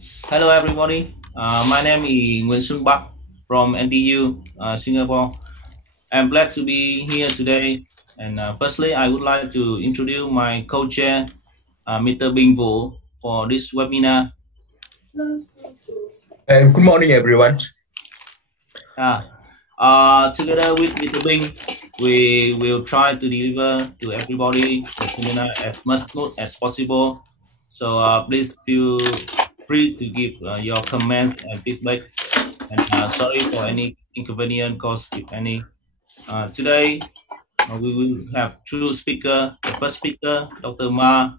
Hello everybody. My name is Nguyen Xuân Bắc from NTU, Singapore. I'm glad to be here today. And firstly, I would like to introduce my co-chair, Mr. Bing Wu, for this webinar. Good morning, everyone. Together with Mr. Bing, we will try to deliver to everybody the seminar as much smooth as possible. So please feel free to give your comments and feedback. And sorry for any inconvenience caused, if any. Today, we will have two speakers. The first speaker, Dr. Ma,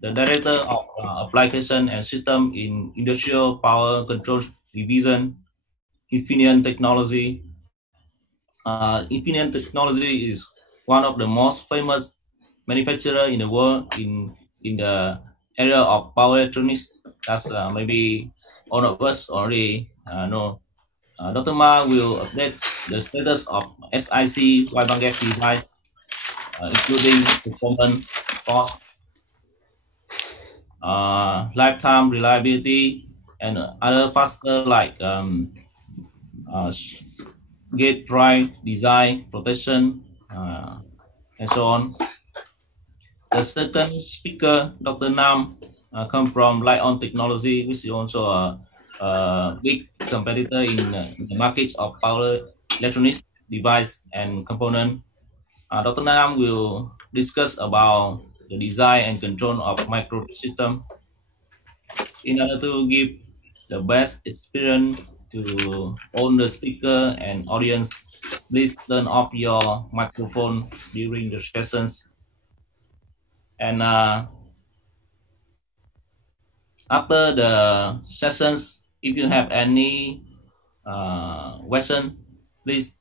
the Director of Application and System in Industrial Power Control Division, Infineon Technology. Infineon Technology is one of the most famous manufacturer in the world in the area of power electronics. That's maybe all of us already know. Dr. Ma will update the status of SiC wide bandgap device, including performance, cost, lifetime reliability, and other factors like uh, gate drive design, protection, and so on. The second speaker, Dr. Nam, come from Light On Technology, which is also a big competitor in the market of power electronics device and component. Dr. Nam will discuss about the design and control of microsystem in order to give the best experience to all the speaker and audience. Please turn off your microphone during the sessions. And after the sessions, if you have any question, please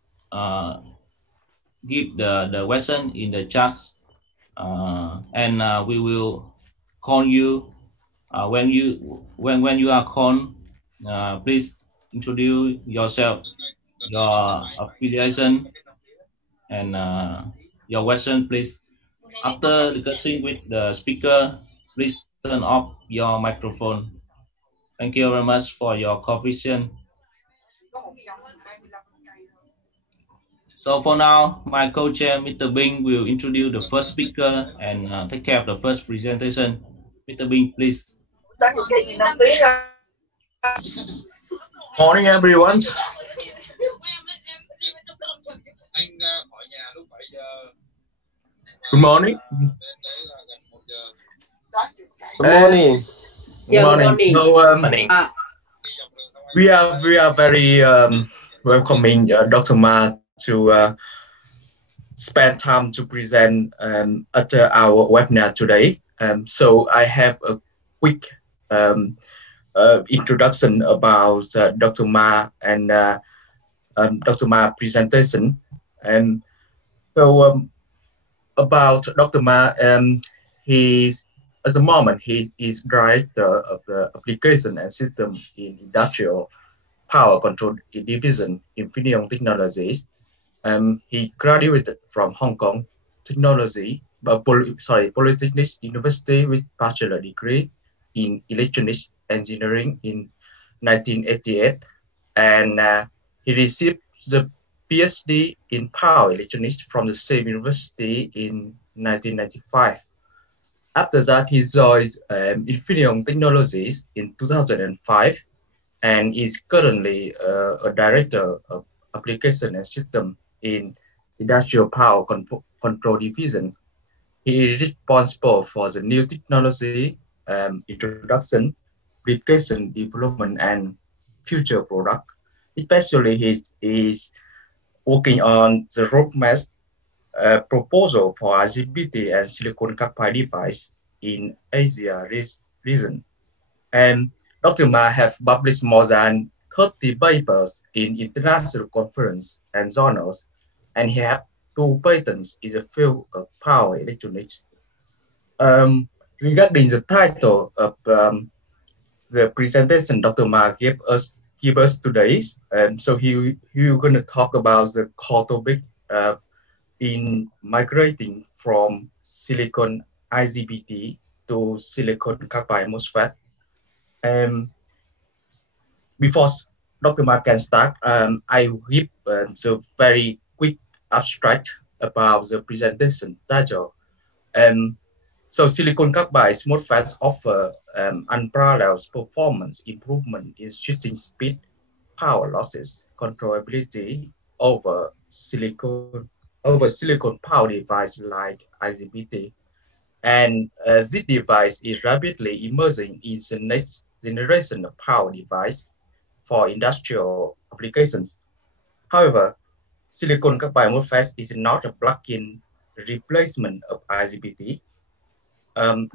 give the question in the chat, and we will call you when you are called. Please introduce yourself, your affiliation, and your question, please. After discussing with the speaker, please turn off your microphone. Thank you very much for your cooperation. So for now, my co-chair, Mr. Bing, will introduce the first speaker and take care of the first presentation. Mr. Bing, please. Morning, everyone. Good morning. Good morning. Good morning. So we are very welcoming Dr. Ma to spend time to present at our webinar today. So I have a quick introduction about Dr. Ma and Dr. Ma presentation. And so about Dr. Ma, he's at the moment he is director of the application and system in industrial power control division in Infineon Technologies. He graduated from Hong Kong Polytechnic University with Bachelor degree in Electronics Engineering in 1988, and he received the Ph.D. in Power Electronics from the same university in 1995. After that, he joined Infineon Technologies in 2005 and is currently a director of application and system in industrial power control division. He is responsible for the new technology introduction, application development, and future product. Especially, he is working on the roadmap proposal for IGBT and silicon carbide device in Asia region. And Dr. Ma have published more than 30 papers in international conferences and journals, and he have 2 patents in the field of power electronics. Regarding the title of the presentation Dr. Ma give us today, so he going to talk about the core topic in migrating from silicon IGBT to silicon carbide MOSFET. before Dr. Ma can start, I will give the very quick abstract about the presentation title. So silicon carbide MOSFETs offer unparalleled performance improvement in switching speed, power losses, controllability over silicon power device like IGBT. And this device is rapidly emerging in the next generation of power device for industrial applications. However, silicon carbide MOSFET is not a plug-in replacement of IGBT.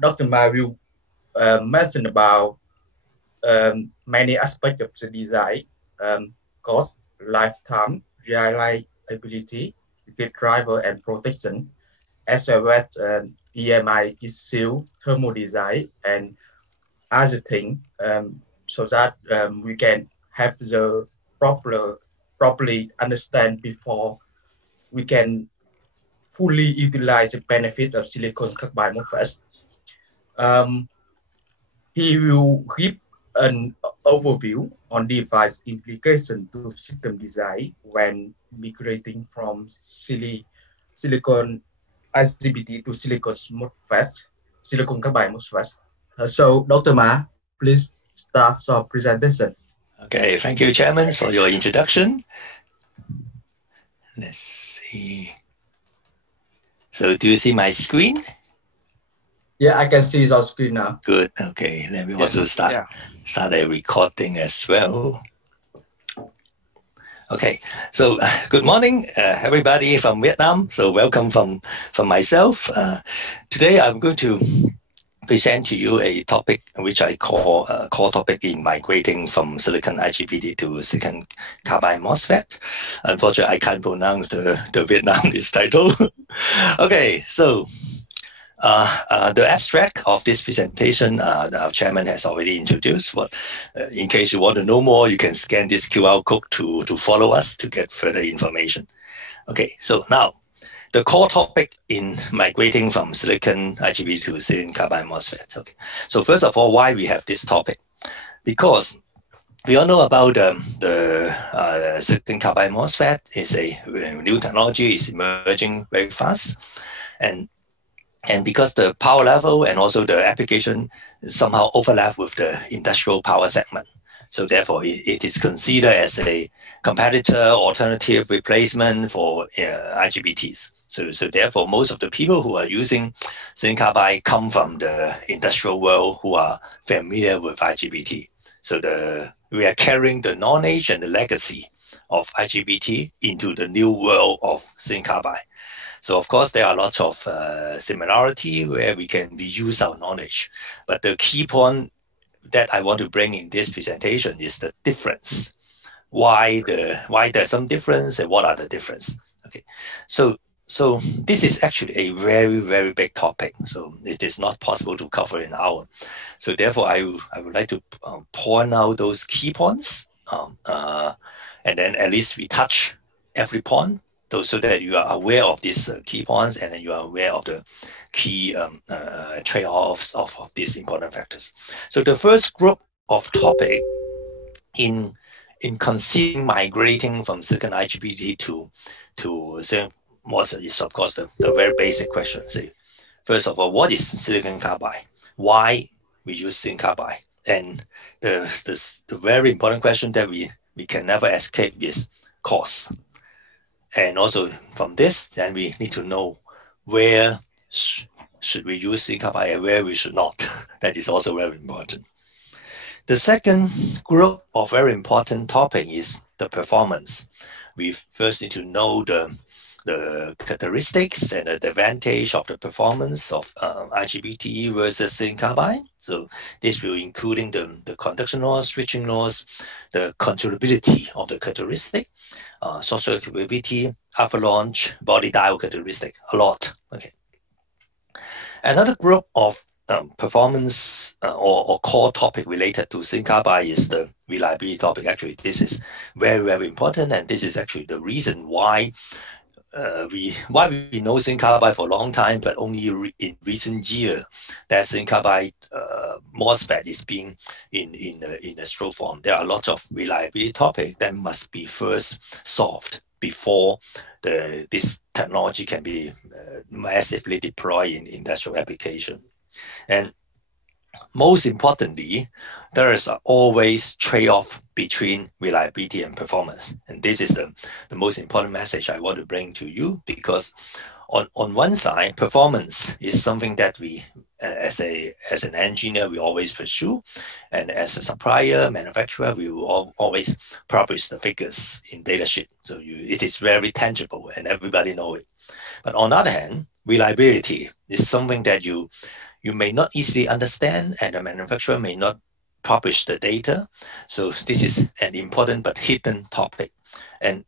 Dr. Ma will mention about many aspects of the design, cost, lifetime, reliability, circuit driver, and protection, as well as EMI issue, thermal design, and other things, so that we can have the properly understand before we can fully utilize the benefit of silicon carbide MOSFET. He will give an overview on device implication to system design when migrating from silicon IGBT to silicon MOSFET, silicon carbide MOSFET. So, Dr. Ma, please start your presentation. Okay, thank you, Chairman, for your introduction. Let's see. So, do you see my screen? Yeah, I can see your screen now. Good. Okay, let me also start a recording as well. Okay, so good morning, everybody from Vietnam. So welcome from myself. Today I'm going to present to you a topic which I call core topic in migrating from silicon IGBT to silicon carbide MOSFET. Unfortunately, I can't pronounce the Vietnamese title. Okay, so the abstract of this presentation, our chairman has already introduced. But in case you want to know more, you can scan this QR code to follow us to get further information. Okay, so now the core topic in migrating from silicon IGBT to silicon carbide MOSFET. Okay, so first of all, why we have this topic? Because we all know about the silicon carbide MOSFET is a new technology, is emerging very fast, and because the power level and also the application somehow overlap with the industrial power segment. So therefore, it is considered as a competitor, alternative replacement for IGBTs. So therefore, most of the people who are using silicon carbide come from the industrial world who are familiar with IGBT. So we are carrying the knowledge and the legacy of IGBT into the new world of silicon carbide. So of course, there are lots of similarity where we can reuse our knowledge. But the key point that I want to bring in this presentation is the difference. Why there's some difference and what are the difference? Okay, so this is actually a very, very big topic. So it is not possible to cover in an hour. So therefore, I would like to point out those key points, and then at least we touch every point, so that you are aware of these key points, and then you are aware of the key trade-offs of these important factors. So the first group of topic in considering migrating from silicon IGBT to silicon MOS is of course the very basic question. Say, first of all, what is silicon carbide? Why we use silicon carbide? And the very important question that we can never escape is cost. And also from this, then we need to know where should we use silicon carbide and where we should not. That is also very important. The second group of very important topic is the performance. We first need to know the characteristics and the advantage of the performance of IGBT versus silicon carbide. So this will including the conduction loss, switching loss, the controllability of the characteristic, short circuit capability, avalanche, body diode characteristic, a lot. Okay. Another group of performance or core topic related to silicon carbide is the reliability topic. Actually, this is very, very important, and this is actually the reason why why we know silicon carbide for a long time, but only in recent years that silicon carbide MOSFET is being in a straw form. There are lots of reliability topics that must be first solved before this technology can be massively deployed in industrial application. And most importantly, there is always trade-off between reliability and performance. And this is the most important message I want to bring to you, because on one side, performance is something that we, as an engineer, we always pursue. And as a supplier, manufacturer, we will always publish the figures in data sheet. So it is very tangible and everybody knows it. But on the other hand, reliability is something that you may not easily understand, and the manufacturer may not publish the data. So this is an important but hidden topic. And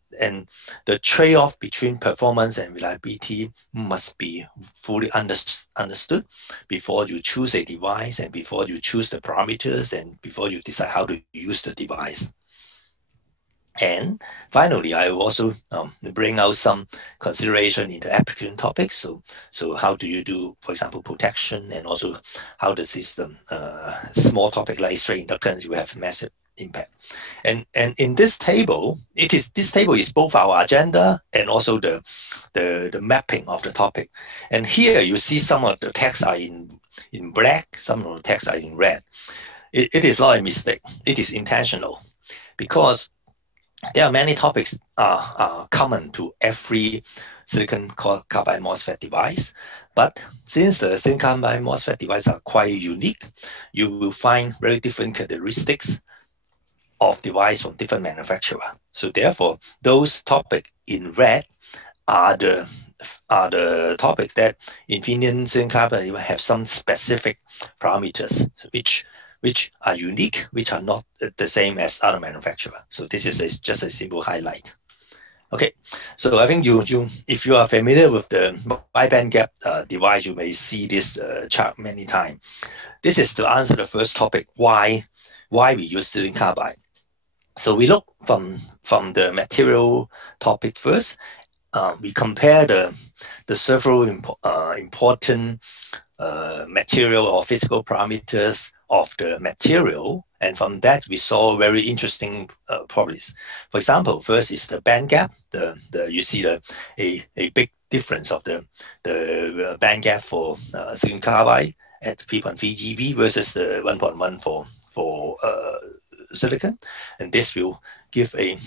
the trade-off between performance and reliability must be fully understood before you choose a device, and before you choose the parameters, and before you decide how to use the device. And finally, I will also bring out some consideration in the application topics. So how do you do, for example, protection, and also how the system, small topic like straight inductance, will have massive impact. And in this table, this table is both our agenda and also the mapping of the topic. And here you see some of the texts are in black, some of the texts are in red. It is not a mistake. It is intentional, because there are many topics are common to every silicon carbide MOSFET device. But since the silicon carbide MOSFET devices are quite unique, you will find very different characteristics of device from different manufacturers. So therefore, those topics in red are the topics that Infineon silicon carbide have some specific parameters, which are unique, which are not the same as other manufacturers. So this is just a simple highlight. Okay, so I think if you are familiar with the wide bandgap device, you may see this chart many times. This is to answer the first topic, why we use silicon carbide. So we look from the material topic first. We compare the several important material or physical parameters of the material, and from that we saw very interesting properties. For example, first is the band gap. You see a big difference of the band gap for silicon carbide at 3.3 GeV versus the 1.1 for silicon, and this will give a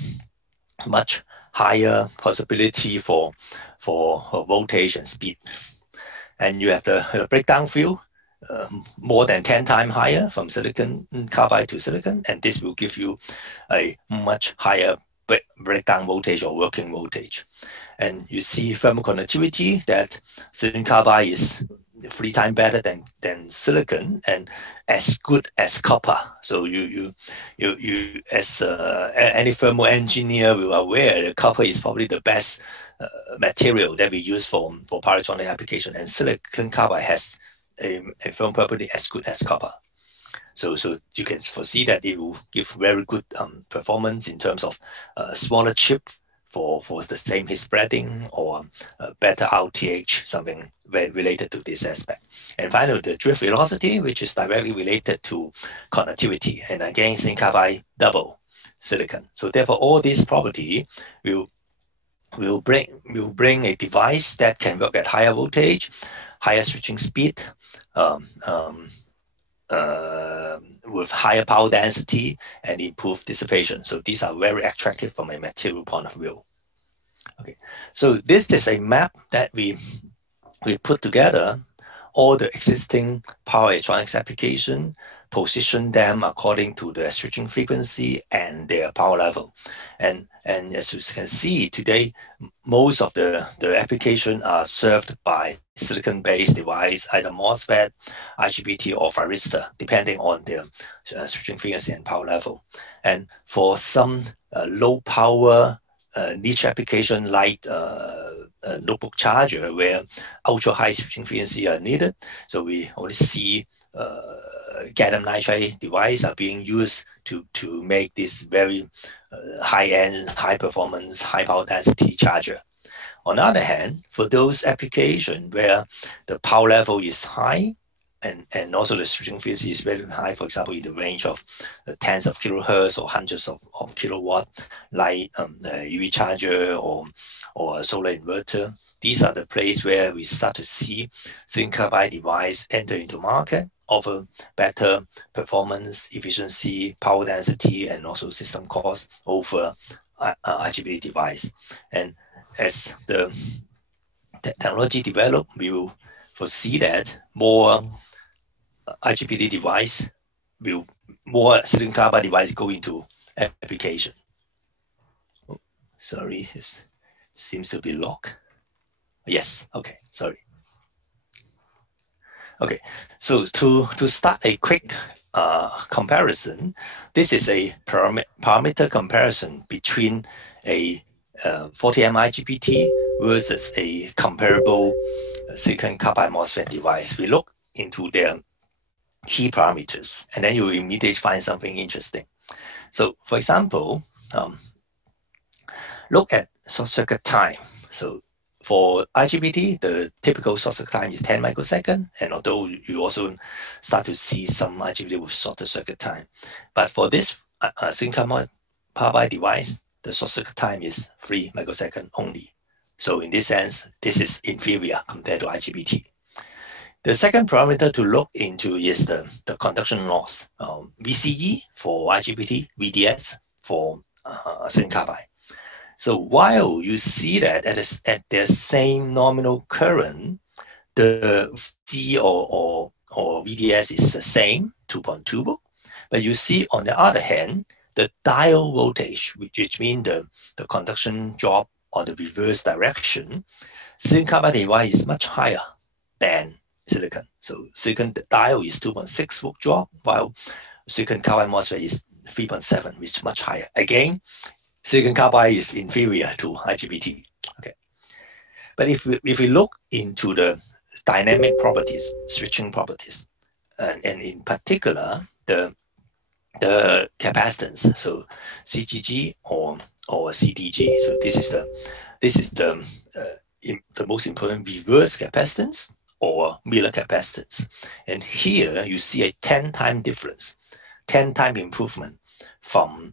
much higher possibility for voltage and speed. And you have the breakdown field more than 10 times higher from silicon carbide to silicon, and this will give you a much higher breakdown voltage or working voltage. And you see thermal conductivity, that silicon carbide is 3 times better than silicon and as good as copper. So you as any thermal engineer will aware that copper is probably the best material that we use for power electronic application, and silicon carbide has a thermal property as good as copper. So you can foresee that it will give very good performance in terms of smaller chip for the same heat spreading, or better RTH, something very related to this aspect. And finally, the drift velocity, which is directly related to conductivity, and again, silicon carbide double silicon. So therefore, all these property will bring a device that can work at higher voltage, higher switching speed, with higher power density and improved dissipation. So these are very attractive from a material point of view. Okay, so this is a map that we put together all the existing power electronics application, position them according to the switching frequency and their power level. And as you can see today, most of the application are served by silicon-based device, either MOSFET, IGBT, or varistor, depending on their switching frequency and power level. And for some low power niche application like notebook charger, where ultra high switching frequency are needed, so we only see gallium nitride device are being used to make this very high-end, high-performance, high-power density charger. On the other hand, for those applications where the power level is high and also the switching frequency is very high, for example, in the range of tens of kilohertz or hundreds of kilowatt, like EV charger or a solar inverter, these are the places where we start to see silicon carbide device enter into market, offer better performance, efficiency, power density, and also system cost over IGBT device. And as the technology develop, we will foresee that more IGBT device more silicon carbide device go into application. Oh, sorry, it seems to be locked. Yes, okay, sorry. Okay, so to start a quick comparison, this is a parameter comparison between a 40M IGBT versus a comparable silicon carbide MOSFET device. We look into their key parameters, and then you will immediately find something interesting. So, for example, look at short circuit time. So, for IGBT, the typical short circuit time is 10 microseconds, and although you also start to see some IGBT with shorter circuit time, but for this silicon carbide device, the short circuit time is 3 microseconds only. So, in this sense, this is inferior compared to IGBT. The second parameter to look into is the conduction loss, VCE for IGBT, VDS for silicon carbide. So while you see that at the same nominal current, the VCE or VDS is the same, 2.2 volt, but you see on the other hand, the diode voltage, which means the conduction drop on the reverse direction, silicon carbide device is much higher than silicon. So silicon diode is 2.6 volt drop, while silicon carbide MOSFET is 3.7, which is much higher. Again, silicon carbide is inferior to IGBT. Okay, but if we look into the dynamic properties, switching properties, and in particular the capacitance, so CGG or CDG. So this is the most important reverse capacitance or Miller capacitance. And here you see a 10-time difference, 10-time improvement from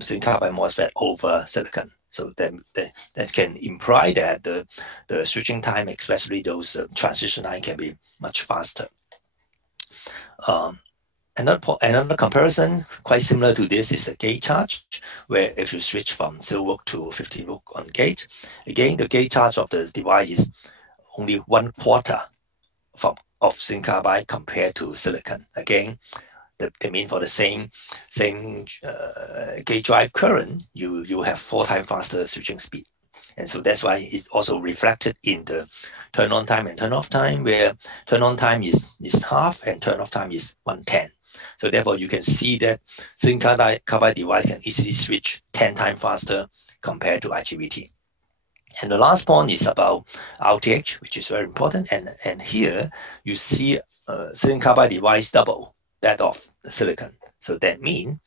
silicon carbide MOSFET over silicon. So that can imply that the switching time, especially those transition time, can be much faster. Another comparison quite similar to this is a gate charge, where if you switch from 0 volt to 15 volt on gate, again the gate charge of the device is only 1/4 of silicon carbide compared to silicon. Again, they mean for the same gate drive current, you have 4 times faster switching speed. And so that's why it's also reflected in the turn on time and turn off time, where turn on time is half and turn off time is 1/10. So therefore you can see that silicon carbide device can easily switch 10 times faster compared to IGBT. And the last point is about RTH, which is very important. And here you see silicon carbide device double that of silicon. So that means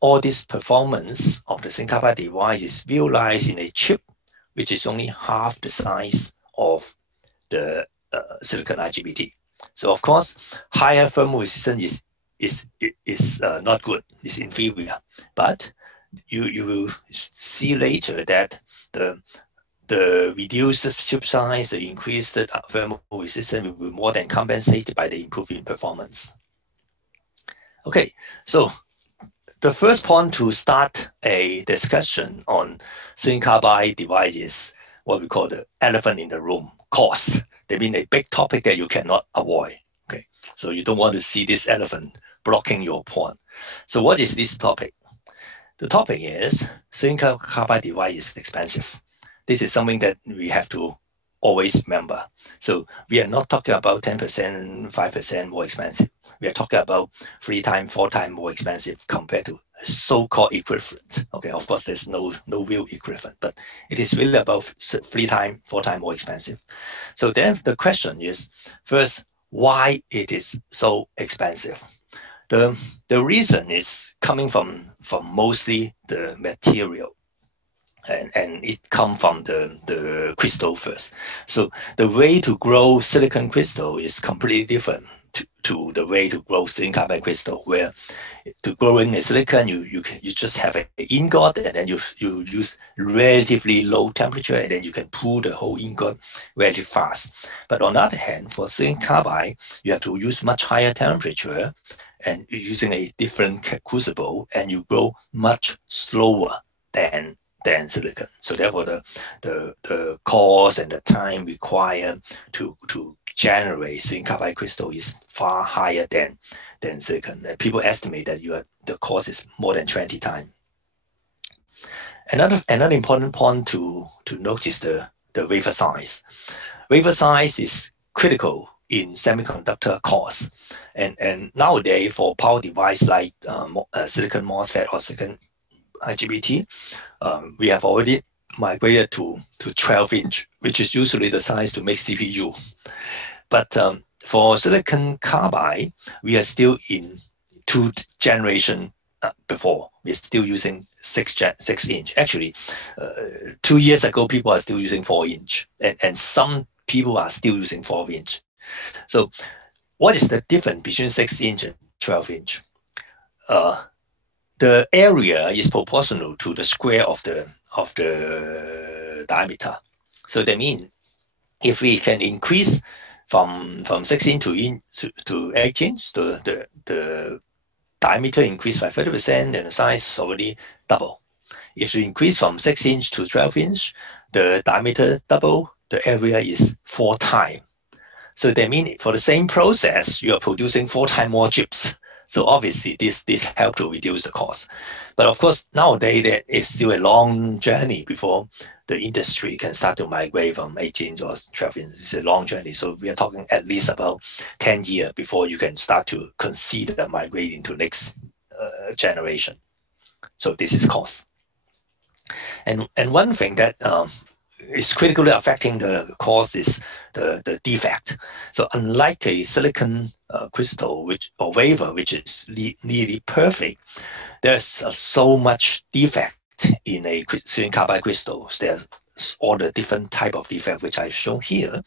all this performance of the silicon carbide device is realized in a chip, which is only half the size of the silicon IGBT. So of course, higher thermal resistance is not good, it's inferior. But you will see later that the reduced chip size, the increased thermal resistance will be more than compensated by the improving performance. Okay, so the first point to start a discussion on silicon carbide device is what we call the elephant in the room, cost. They mean a big topic that you cannot avoid. Okay, so you don't want to see this elephant blocking your point. So what is this topic? The topic is silicon carbide device is expensive. This is something that we have to always remember. So we are not talking about 10%, 5% more expensive. We are talking about 3 times, 4 times more expensive compared to so-called equivalent. Okay, of course, there's no real equivalent, but it is really about 3 times, 4 times more expensive. So then the question is, first, why it is so expensive? The reason is coming from mostly the material. and it comes from the crystal first. So the way to grow silicon crystal is completely different to the way to grow silicon carbide crystal, where to growing a silicon, you just have an ingot, and then you use relatively low temperature, and then you can pull the whole ingot very fast. But on the other hand, for silicon carbide, you have to use much higher temperature and using a different crucible, and you grow much slower than silicon. So therefore, the cost and the time required to generate silicon carbide crystal is far higher than silicon. People estimate that the cost is more than 20 times. Another important point to note is the wafer size. Wafer size is critical in semiconductor cost, and nowadays for power device like silicon MOSFET or silicon IGBT, we have already migrated to 12-inch, which is usually the size to make CPU. But for silicon carbide, we are still in 2 generations before. We're still using 6-inch. Actually, 2 years ago, people are still using 4-inch, and some people are still using 4-inch. So what is the difference between 6-inch and 12-inch? The area is proportional to the square of the diameter. So that means if we can increase from 6-inch to 8-inch, the diameter increased by 30%, and the size is already double. If you increase from 6-inch to 12-inch, the diameter double, the area is 4 times. So that means for the same process, you are producing 4 times more chips. So obviously, this helps to reduce the cost. But of course, nowadays, there is still a long journey before the industry can start to migrate from 8-inch or 12-inch. It's a long journey. So we are talking at least about 10 years before you can start to consider migrating to next generation. So this is cost. And one thing that is critically affecting the cost is the defect. So unlike a silicon crystal or wafer, which is nearly perfect, there's so much defect in a silicon carbide crystal. There's all the different type of defect which I've shown here,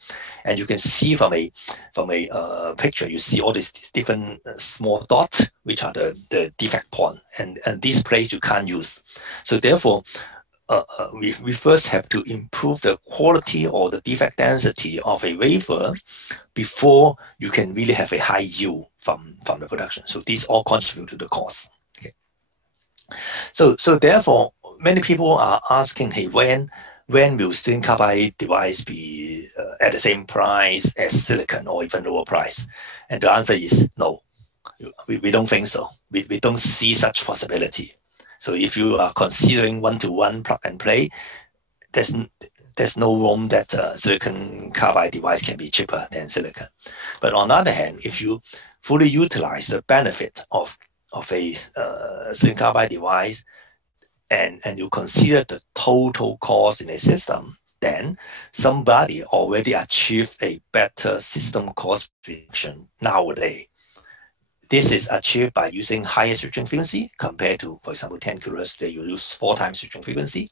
and you can see from a picture, you see all these different small dots which are the defect point, and these places you can't use. So therefore, we first have to improve the quality or the defect density of a wafer before you can really have a high yield from the production. So these all contribute to the cost. Okay. So therefore, many people are asking, hey, when will silicon carbide device be at the same price as silicon or even lower price? And the answer is no. We don't think so. We don't see such possibility. So if you are considering one-to-one plug and play, there's no room that silicon carbide device can be cheaper than silicon. But on the other hand, if you fully utilize the benefit of a silicon carbide device and you consider the total cost in a system, then somebody already achieved a better system cost reduction nowadays. This is achieved by using higher switching frequency compared to, for example, 10 kilohertz, today you use 4 times switching frequency,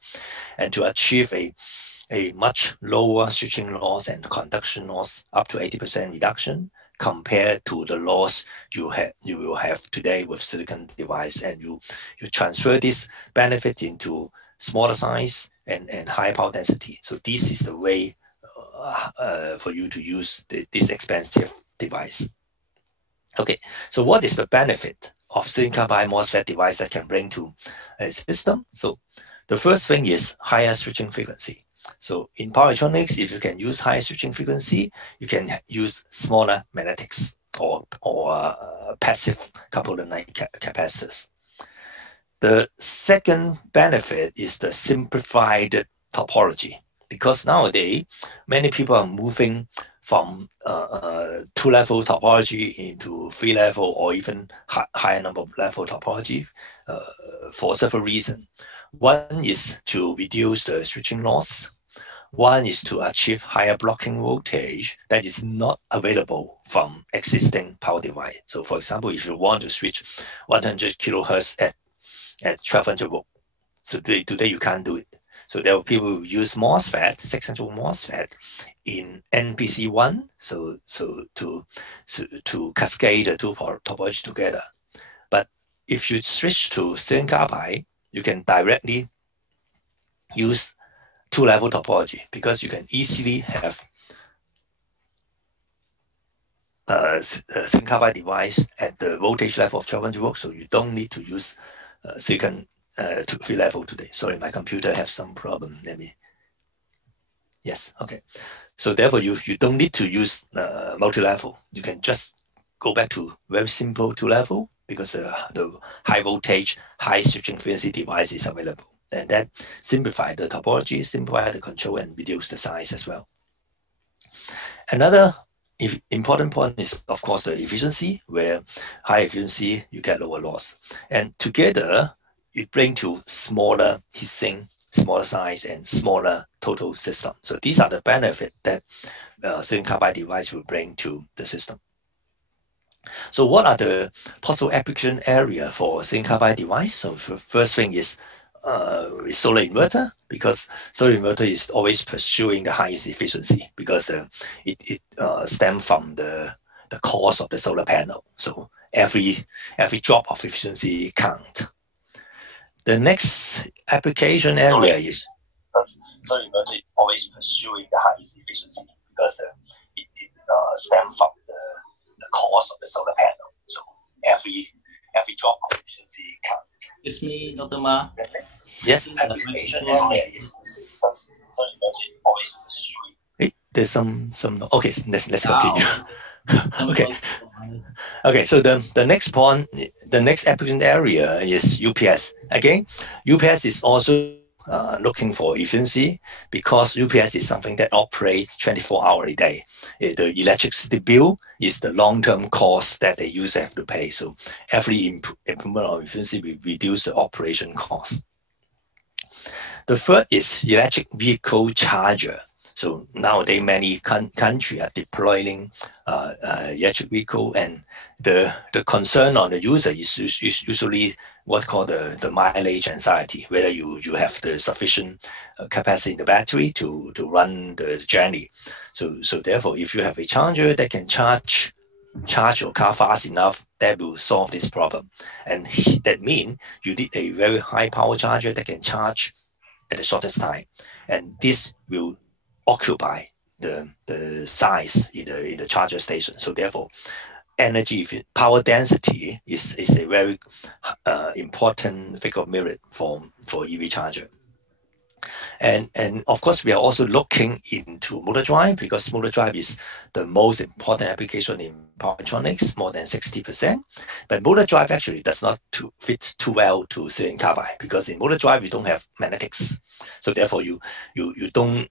and to achieve a much lower switching loss and conduction loss, up to 80% reduction compared to the loss you will have today with silicon device, and you transfer this benefit into smaller size and higher power density. So this is the way for you to use this expensive device. Okay, so what is the benefit of silicon carbide MOSFET device that can bring to a system? So the first thing is higher switching frequency. So in power electronics, if you can use higher switching frequency, you can use smaller magnetics or passive component like capacitors. The second benefit is the simplified topology, because nowadays many people are moving from 2-level topology into 3-level or even higher number of level topology for several reasons. One is to reduce the switching loss. One is to achieve higher blocking voltage that is not available from existing power device. So for example, if you want to switch 100 kilohertz at 1200 volt, so today you can't do it. So there were people who use MOSFET, 600 MOSFET in NPC1, so to cascade the two topology together. But if you switch to silicon carbide, you can directly use two-level topology because you can easily have a silicon carbide device at the voltage level of 1200 volts, so you don't need to use silicon to 3 level today. Sorry, my computer have some problem. Yes, okay. So therefore, you don't need to use multi-level. You can just go back to very simple 2-level because the high voltage, high switching frequency device is available. And that simplify the topology, simplify the control, and reduce the size as well. Another important point is, of course, the efficiency, where high efficiency, you get lower loss. And together, it brings to smaller heatsink, smaller size, and smaller total system. So these are the benefits that silicon carbide device will bring to the system. So what are the possible application area for silicon carbide device? So the first thing is solar inverter, because solar inverter is always pursuing the highest efficiency because it stems from the cost of the solar panel. So every drop of efficiency count. The next application area is solar inverter is always pursuing the highest efficiency because it stems from the cost of the solar panel. So every drop of efficiency count. It's me, Dr. Ma. Yes, application area is solar inverter always pursuing. Hey, there's some okay, let's continue. Okay, so the next point, the next application area is UPS. Again, UPS is also looking for efficiency because UPS is something that operates 24 hours a day. The electricity bill is the long-term cost that they use have to pay. So every improvement of efficiency will reduce the operation cost. The third is electric vehicle charger. So nowadays, many countries are deploying electric vehicle, and the concern on the user is usually what's called the mileage anxiety, whether you have the sufficient capacity in the battery to run the journey. So therefore, if you have a charger that can charge your car fast enough, that will solve this problem. And that means you need a very high power charger that can charge at the shortest time, and this will occupy the size in the charger station. So therefore, energy power density is a very important figure of merit for EV charger. And of course, we are also looking into motor drive because motor drive is the most important application in power electronics, more than 60%. But motor drive actually does not fit too well to silicon carbide because in motor drive you don't have magnetics. So therefore, you don't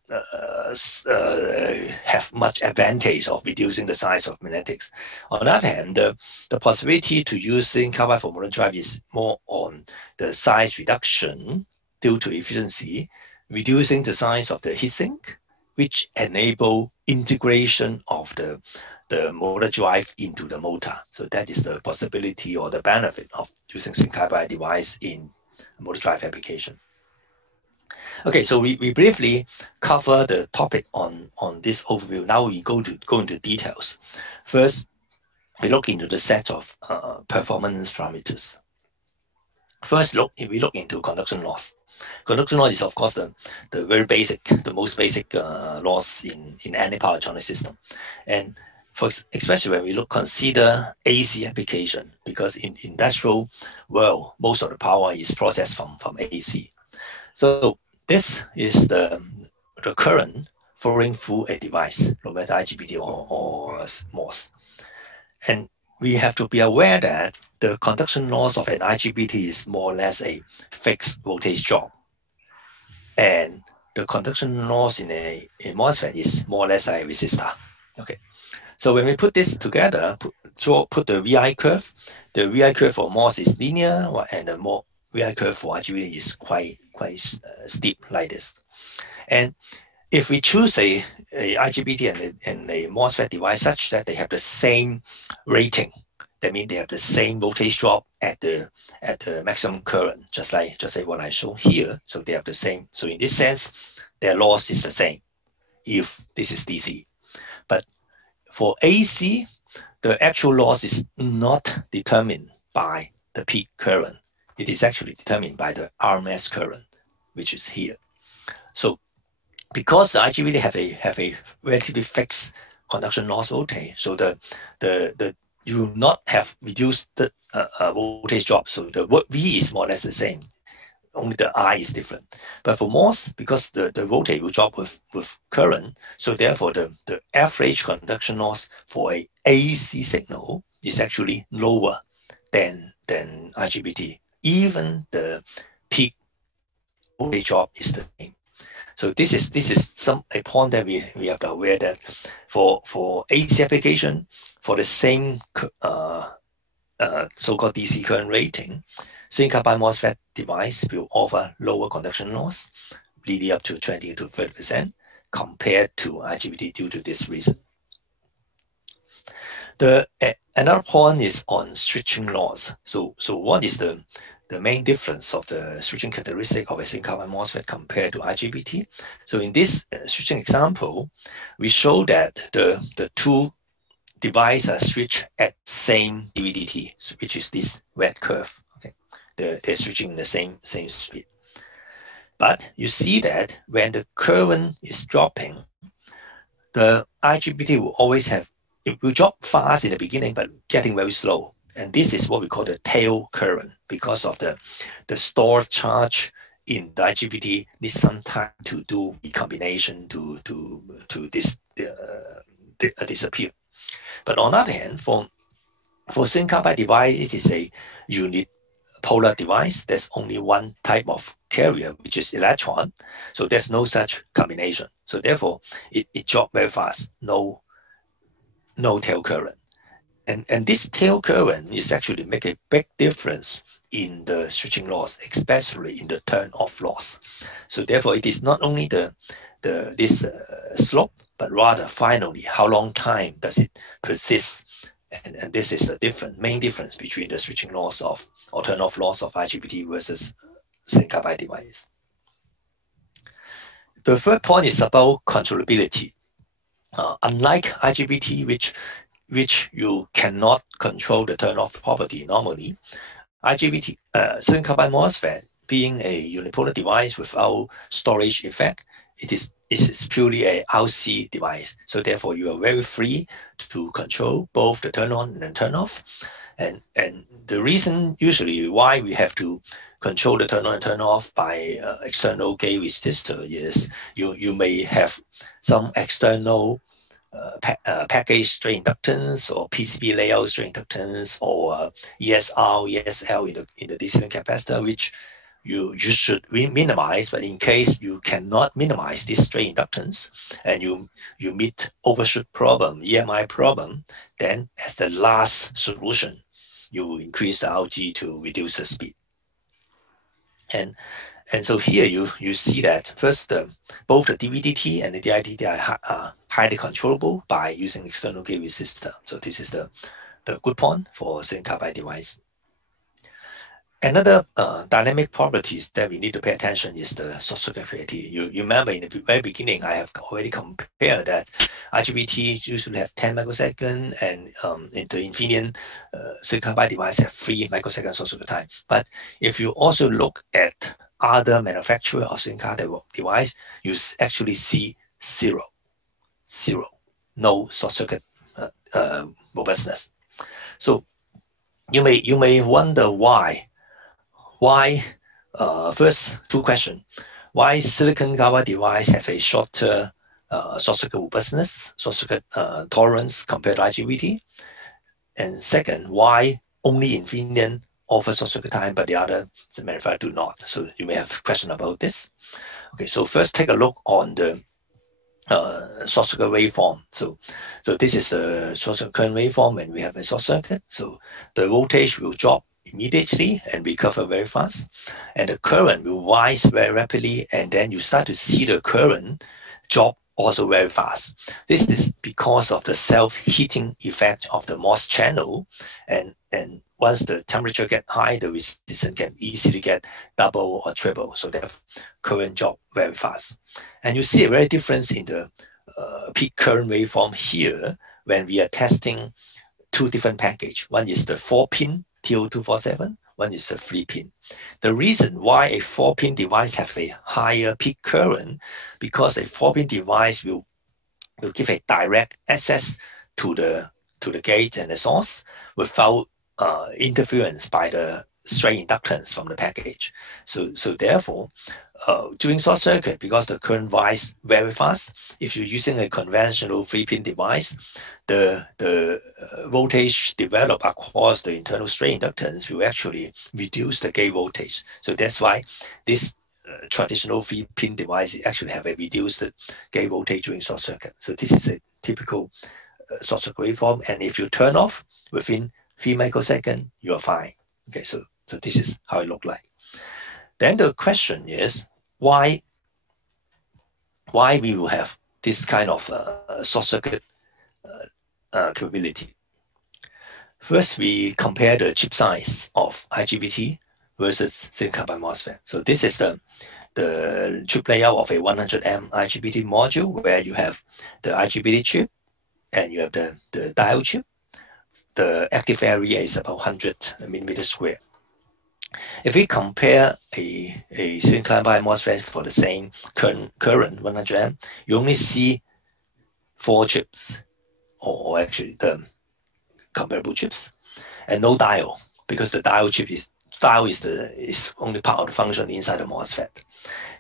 have much advantage of reducing the size of magnetics. On the other hand, the possibility to use silicon carbide for motor drive is more on the size reduction due to efficiency, reducing the size of the heatsink, which enable integration of the motor drive into the motor. So that is the possibility or the benefit of using silicon carbide device in motor drive application. Okay, so we briefly cover the topic on this overview. Now we go into details. First, we look into the set of performance parameters. First, we look into conduction loss. Conduction loss is, of course, the very basic, the most basic loss in any power electronic system. And especially when we consider AC application, because in industrial world, most of the power is processed from AC. So this is the current flowing through a device, no matter IGBT or MOS. And we have to be aware that the conduction loss of an IGBT is more or less a fixed voltage drop. And the conduction loss in a MOSFET is more or less a resistor. Okay. So when we put this together, put the VI curve. The VI curve for MOS is linear, and the VI curve for IGBT is quite steep like this. And if we choose a IGBT and a MOSFET device such that they have the same rating, that means they have the same voltage drop at the maximum current, just like what I show here. So they have the same. So in this sense, their loss is the same if this is DC. But for AC, the actual loss is not determined by the peak current. It is actually determined by the RMS current, which is here. So because the IGBT have a relatively fixed conduction loss voltage, so you will not have reduced the voltage drop. So the V is more or less the same. Only the I is different. But for MOS, because the voltage will drop with current, so therefore the average conduction loss for a AC signal is actually lower than IGBT. Even the peak voltage drop is the same. So this is a point that we have to aware that for AC application, for the same so-called DC current rating, silicon carbide MOSFET device will offer lower conduction loss, leading up to 20 to 30% compared to IGBT due to this reason. Another point is on switching loss. So what is the main difference of the switching characteristic of a silicon carbide MOSFET compared to IGBT? So in this switching example, we show that the two devices are switched at same DVDT, which is this red curve. Okay, they're switching in the same speed. But you see that when the current is dropping, the IGBT will always it will drop fast in the beginning, but getting very slow. And this is what we call the tail current, because of the stored charge in the IGBT needs some time to do recombination to disappear. But on the other hand, for silicon carbide device, it is a unipolar device. There's only one type of carrier, which is electron. So there's no such combination. So therefore, it drops very fast, no tail current. And this tail current is actually make a big difference in the switching loss, especially in the turn-off loss. So therefore, it is not only this slope, but rather finally, how long time does it persist? And this is the main difference between the switching loss or turn-off loss of IGBT versus silicon carbide device. The third point is about controllability. Unlike IGBT, which you cannot control the turn-off property normally, IGBT, silicon carbide MOSFET, being a unipolar device without storage effect, it is purely a RC device. So therefore, you are very free to control both the turn on and turn off. And the reason usually why we have to control the turn on and turn off by external gate resistor is you may have some external package straight inductance or PCB layout straight inductance or ESR, ESL in the DC capacitor, which you should minimize. But in case you cannot minimize this straight inductance and you meet overshoot problem, EMI problem, then as the last solution, you increase the RG to reduce the speed. And so here you see that first both the DVDT and the DIDT are highly controllable by using external gate resistor. So this is the good point for silicon carbide device. Another dynamic properties that we need to pay attention is the short circuit variety. You remember in the very beginning, I have already compared that IGBT usually have 10 microseconds, and in the Infineon silicon carbide device have 3 microseconds short circuit time. But if you also look at other manufacturer of silicon carbide device, you actually see zero, no short circuit robustness. So you may wonder why. First, two questions. Why silicon carbide device have a shorter short circuit robustness, short circuit tolerance compared to IGBT? And second, why only Infineon offers short circuit time, but the other manufacturer do not? So you may have a question about this. Okay, so first take a look on the short circuit waveform. So this is the short circuit current waveform when we have a short circuit. So the voltage will drop immediately and recover very fast, and the current will rise very rapidly, and then you start to see the current drop also very fast. This is because of the self-heating effect of the MOS channel, and once the temperature get high, the resistance can easily get double or triple, so the current drop very fast. And you see a very difference in the peak current waveform here when we are testing two different packages. One is the 4-pin TO247, one is the 3-pin. The reason why a 4-pin device have a higher peak current, because a 4-pin device will give a direct access to the gate and the source without interference by the stray inductance from the package. So therefore, during short circuit, because the current rise very fast, if you're using a conventional 3-pin device, the voltage developed across the internal stray inductance will actually reduce the gate voltage. So that's why this traditional 3-pin device actually have a reduced gate voltage during short circuit. So this is a typical short circuit waveform, and if you turn off within 3 microseconds, you are fine. Okay, so this is how it look like. Then the question is, why we will have this kind of short circuit capability? First, we compare the chip size of IGBT versus silicon carbide MOSFET. So this is the chip layout of a 100M IGBT module, where you have the IGBT chip and you have the diode chip. The active area is about 100 millimeters square. If we compare a silicon carbide MOSFET for the same current 100M, you only see 4 chips, or actually the comparable chips, and no diode, because the diode chip is only part of the function inside the MOSFET.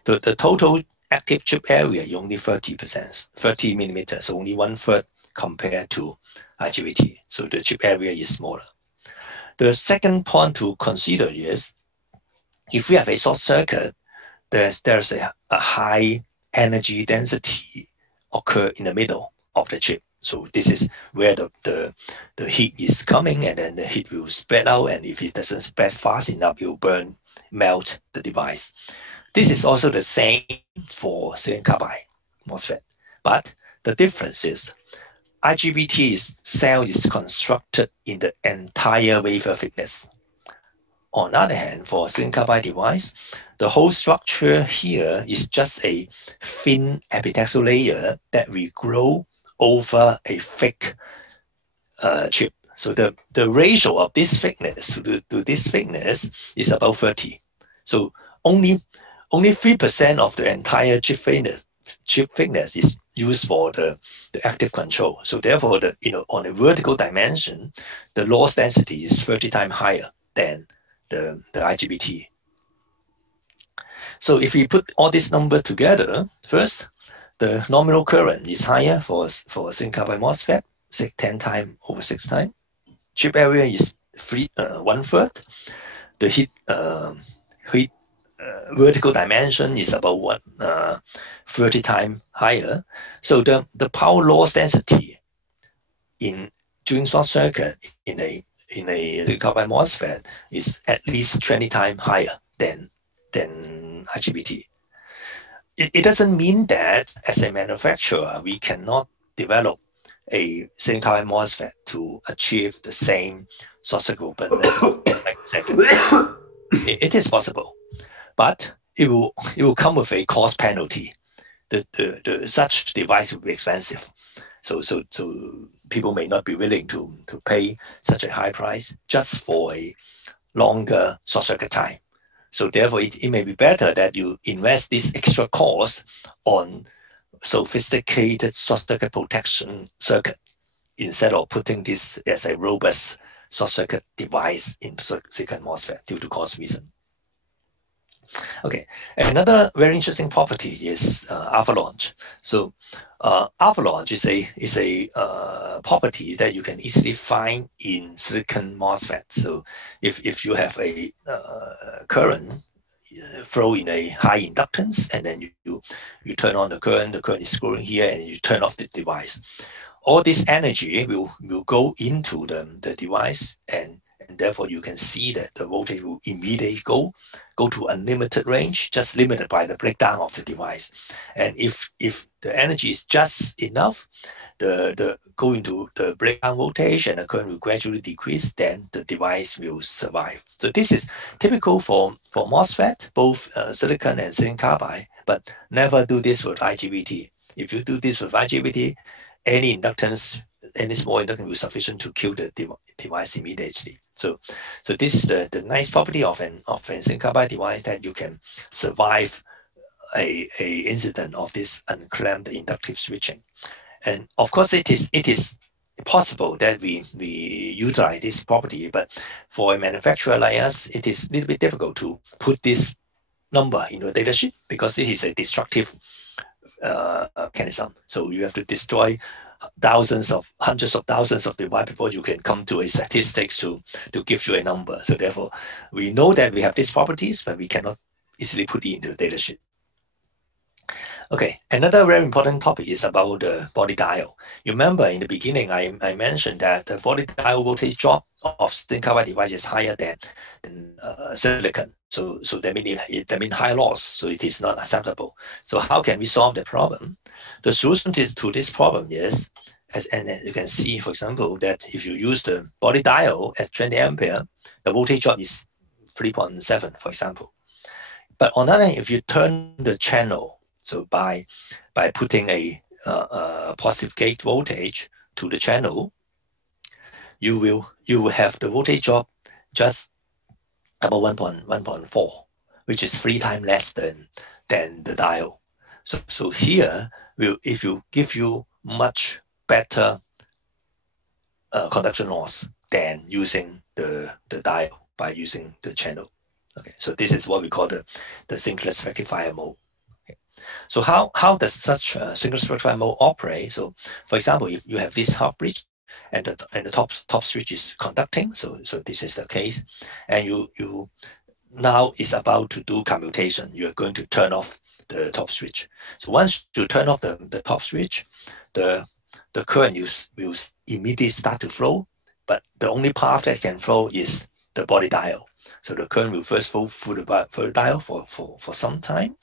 The total active chip area is only 30%, 30 millimeters, so only 1/3 compared to IGBT. So the chip area is smaller. The second point to consider is, if we have a short circuit, there's a high energy density occur in the middle of the chip. So this is where the heat is coming, and then the heat will spread out, and if it doesn't spread fast enough, it will melt the device. This is also the same for silicon carbide MOSFET, but the difference is IGBT cell is constructed in the entire wafer thickness. On the other hand, for silicon carbide device, the whole structure here is just a thin epitaxial layer that we grow over a thick chip. So the ratio of this thickness to this thickness is about 30. So only 3% of the entire chip thickness is used for the active control. So therefore, on a vertical dimension, the loss density is 30 times higher than the IGBT. So if we put all this number together, first, the nominal current is higher for silicon carbide MOSFET, 10 times over 6 times. Chip area is 1/3. The heat vertical dimension is about 30 times higher. So the power loss density during short circuit in a silicon carbide MOSFET is at least 20 times higher than IGBT. It doesn't mean that as a manufacturer we cannot develop a silicon carbide MOSFET to achieve the same short circuit openness in microsecond. It is possible, but it will come with a cost penalty. Such device will be expensive, so people may not be willing to pay such a high price just for a longer short circuit time. So therefore, it may be better that you invest this extra cost on sophisticated short circuit protection circuit instead of putting this as a robust short circuit device in silicon MOSFET due to cost reason. Okay, another very interesting property is avalanche. So avalanche is a property that you can easily find in silicon MOSFET. So if you have a current flow in a high inductance, and then you turn on the current is growing here, and you turn off the device, all this energy will go into the device and and therefore you can see that the voltage will immediately go to unlimited range, just limited by the breakdown of the device. And if the energy is just enough, the going to the breakdown voltage and the current will gradually decrease, then the device will survive. So this is typical for MOSFET, both silicon and silicon carbide, but never do this with IGBT. If you do this with IGBT, any inductance, any small inductance will be sufficient to kill the device immediately. So this is the nice property of an silicon carbide device, that you can survive a incident of this unclaimed inductive switching. And of course, it is possible that we utilize this property, but for a manufacturer like us, it is a little bit difficult to put this number into a data sheet, because this is a destructive mechanism. So you have to destroy hundreds of thousands of devices before you can come to a statistics to give you a number. So therefore, we know that we have these properties, but we cannot easily put it into the data sheet. Okay, another very important topic is about the body diode. You remember in the beginning, I mentioned that the body diode voltage drop of silicon carbide device is higher than silicon. So that means high loss. So it is not acceptable. So how can we solve the problem? The solution to this problem is, as you can see, for example, that if you use the body diode at 20 ampere, the voltage drop is 3.7, for example. But on the other hand, if you turn the channel, so by putting a positive gate voltage to the channel, you will have the voltage drop just about 1.4, which is 3 times less than the diode. So here, if you give you much better conduction loss than using the diode by using the channel. Okay, so this is what we call the synchronous rectifier mode. So how does such synchronous rectifier mode operate? So for example, if you have this half bridge and the top switch is conducting, so this is the case, and you now is about to do commutation, you are going to turn off the top switch. So once you turn off the top switch, the current will immediately start to flow, but the only path that can flow is the body diode. So the current will first flow through the diode for some time.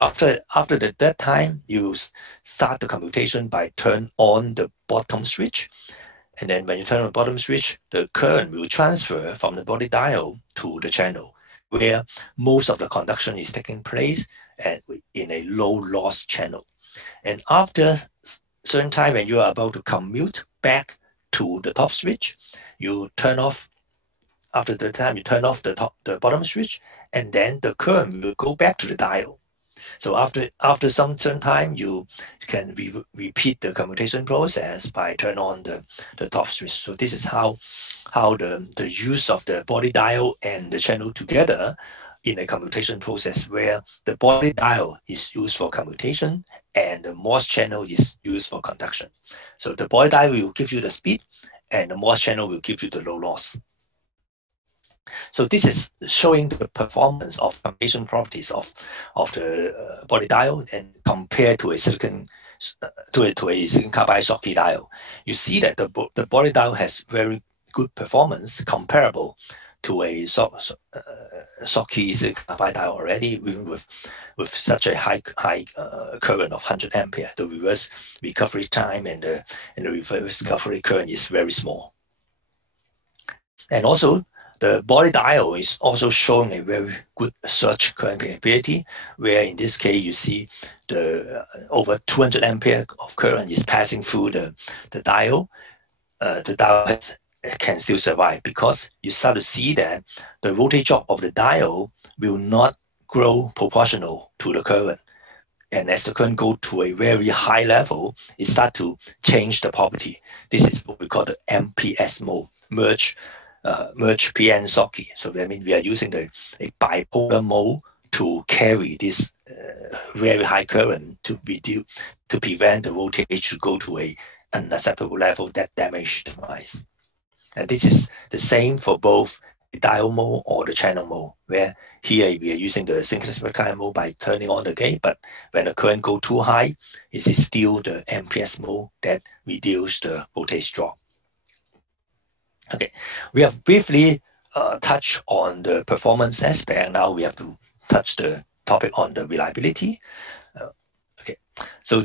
After that time, you start the commutation by turn on the bottom switch. And then when you turn on the bottom switch, the current will transfer from the body diode to the channel, where most of the conduction is taking place and in a low loss channel. And after certain time, when you are about to commute back to the top switch, you turn off. After the time, you turn off the bottom switch, and then the current will go back to the diode. So after some certain time, you can repeat the commutation process by turn on the top switch. So this is how the use of the body diode and the channel together in a commutation process, where the body diode is used for commutation and the MOS channel is used for conduction. So the body diode will give you the speed, and the MOS channel will give you the low loss. So this is showing the performance of commutation properties of the body diode, and compared to a silicon carbide Schottky diode. You see that the body diode has very good performance, comparable to a Schottky silicon carbide diode already, even with such a high current of 100 ampere. The reverse recovery time and the reverse recovery current is very small. And also, the body diode is also showing a very good surge current capability, where in this case you see the over 200 ampere of current is passing through the diode. The diode can still survive, because you start to see that the voltage drop of the diode will not grow proportional to the current. And as the current go to a very high level, it start to change the property. This is what we call the MPS mode, merge PN Schottky. So that means we are using a bipolar mode to carry this very high current to prevent the voltage to go to an unacceptable level that damage the device. And this is the same for both the diode mode or the channel mode, where here we are using the synchronous rectifier mode by turning on the gate, but when the current go too high, it is still the MPS mode that reduce the voltage drop. Okay, we have briefly touched on the performance aspect. Now we have to touch the topic on the reliability. Okay, so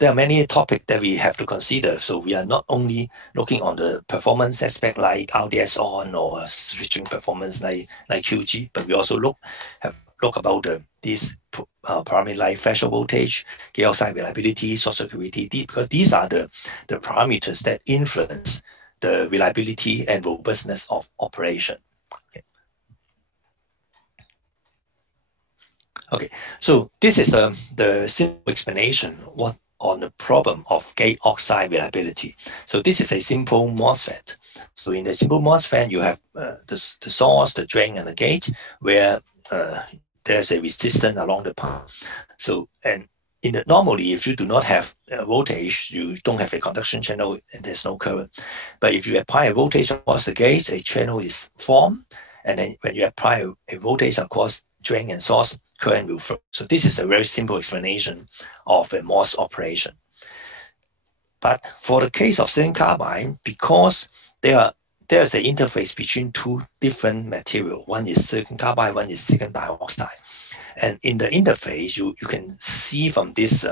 there are many topics that we have to consider. So we are not only looking on the performance aspect like RDS on or switching performance like QG, but we also look about these parameters like threshold voltage, gate oxide reliability, short circuitability, because these are the parameters that influence the reliability and robustness of operation. Okay, so this is the simple explanation on the problem of gate oxide reliability. So this is a simple MOSFET. So in the simple MOSFET, you have the source, the drain, and the gate, where there's a resistance along the path. So, and normally, if you do not have voltage, you don't have a conduction channel, and there's no current. But if you apply a voltage across the gate, a channel is formed, and then when you apply a voltage across drain and source, current will flow. So this is a very simple explanation of a MOS operation. But for the case of silicon carbide, because there's an interface between two different materials. One is silicon carbide, one is silicon dioxide. And in the interface, you can see from this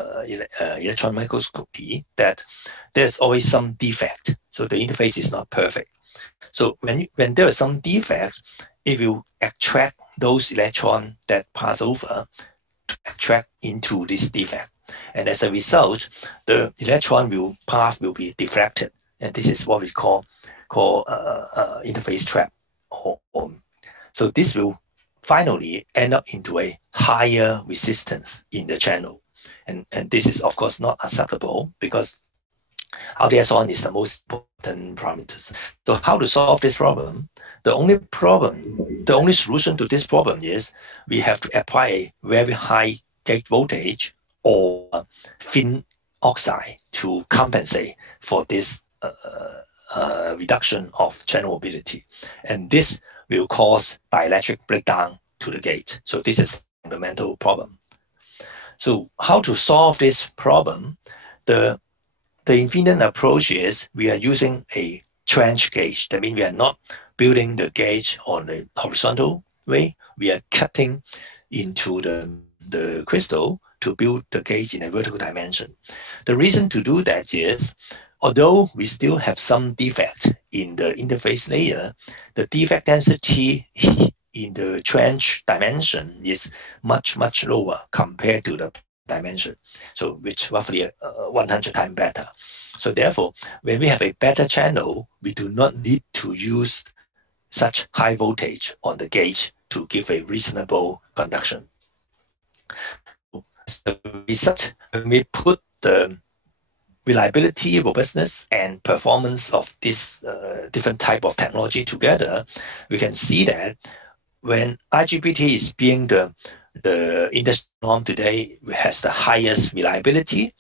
electron microscopy that there's always some defect. So the interface is not perfect. So when there is some defect, it will attract those electrons that pass over to attract into this defect. And as a result, the electron path will be deflected. And this is what we call interface trap. So this will finally end up into a higher resistance in the channel. And this is, of course, not acceptable because RDS on is the most important parameters. So how to solve this problem? The only solution to this problem is we have to apply a very high gate voltage or thin oxide to compensate for this reduction of channel mobility. And this will cause dielectric breakdown to the gate. So this is the fundamental problem. So how to solve this problem? The Infineon approach is we are using a trench gauge. That means we are not building the gauge on the horizontal way. We are cutting into the crystal to build the gauge in a vertical dimension. The reason to do that is, although we still have some defect in the interface layer, the defect density in the trench dimension is much, much lower compared to the dimension. So which roughly 100 times better. So therefore, when we have a better channel, we do not need to use such high voltage on the gauge to give a reasonable conduction. As a result, when we put the reliability, robustness, and performance of this different type of technology together, we can see that when IGBT is being the industry norm today, has the highest reliability,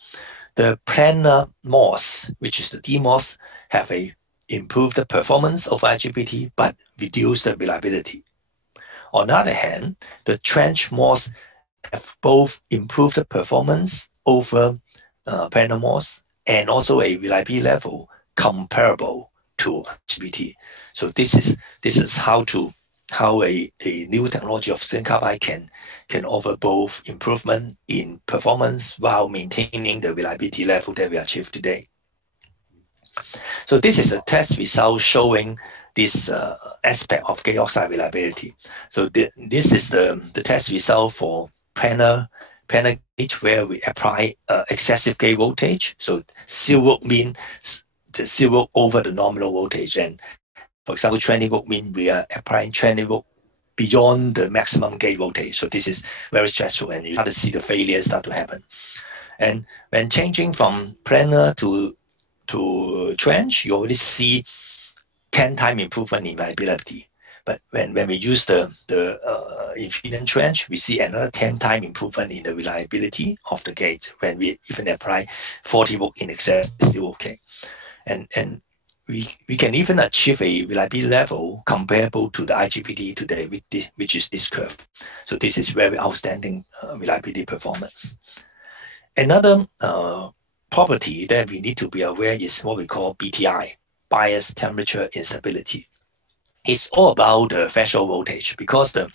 the planar MOS, which is the DMOS, have improved the performance of IGBT but reduce the reliability. On the other hand, the trench MOS have both improved the performance over planar MOS and also a reliability level comparable to IGBT. So this is how a new technology of silicon carbide can offer both improvement in performance while maintaining the reliability level that we achieve today. So this is a test result showing this aspect of gate oxide reliability. So this is the test result for planar gate where we apply excessive gate voltage. So zero means the zero over the nominal voltage. And for example, 20 volt means we are applying 20 volt beyond the maximum gate voltage. So this is very stressful, and you start to see the failures start to happen. And when changing from planar to trench, you already see 10 times improvement in reliability. But when we use the Infineon trench, we see another 10 times improvement in the reliability of the gate. When we even apply 40 volt in excess, it's still okay. And we can even achieve a reliability level comparable to the IGBT today, which is this curve. So this is very outstanding reliability performance. Another property that we need to be aware is what we call BTI. bias temperature instability. It's all about the threshold voltage, because the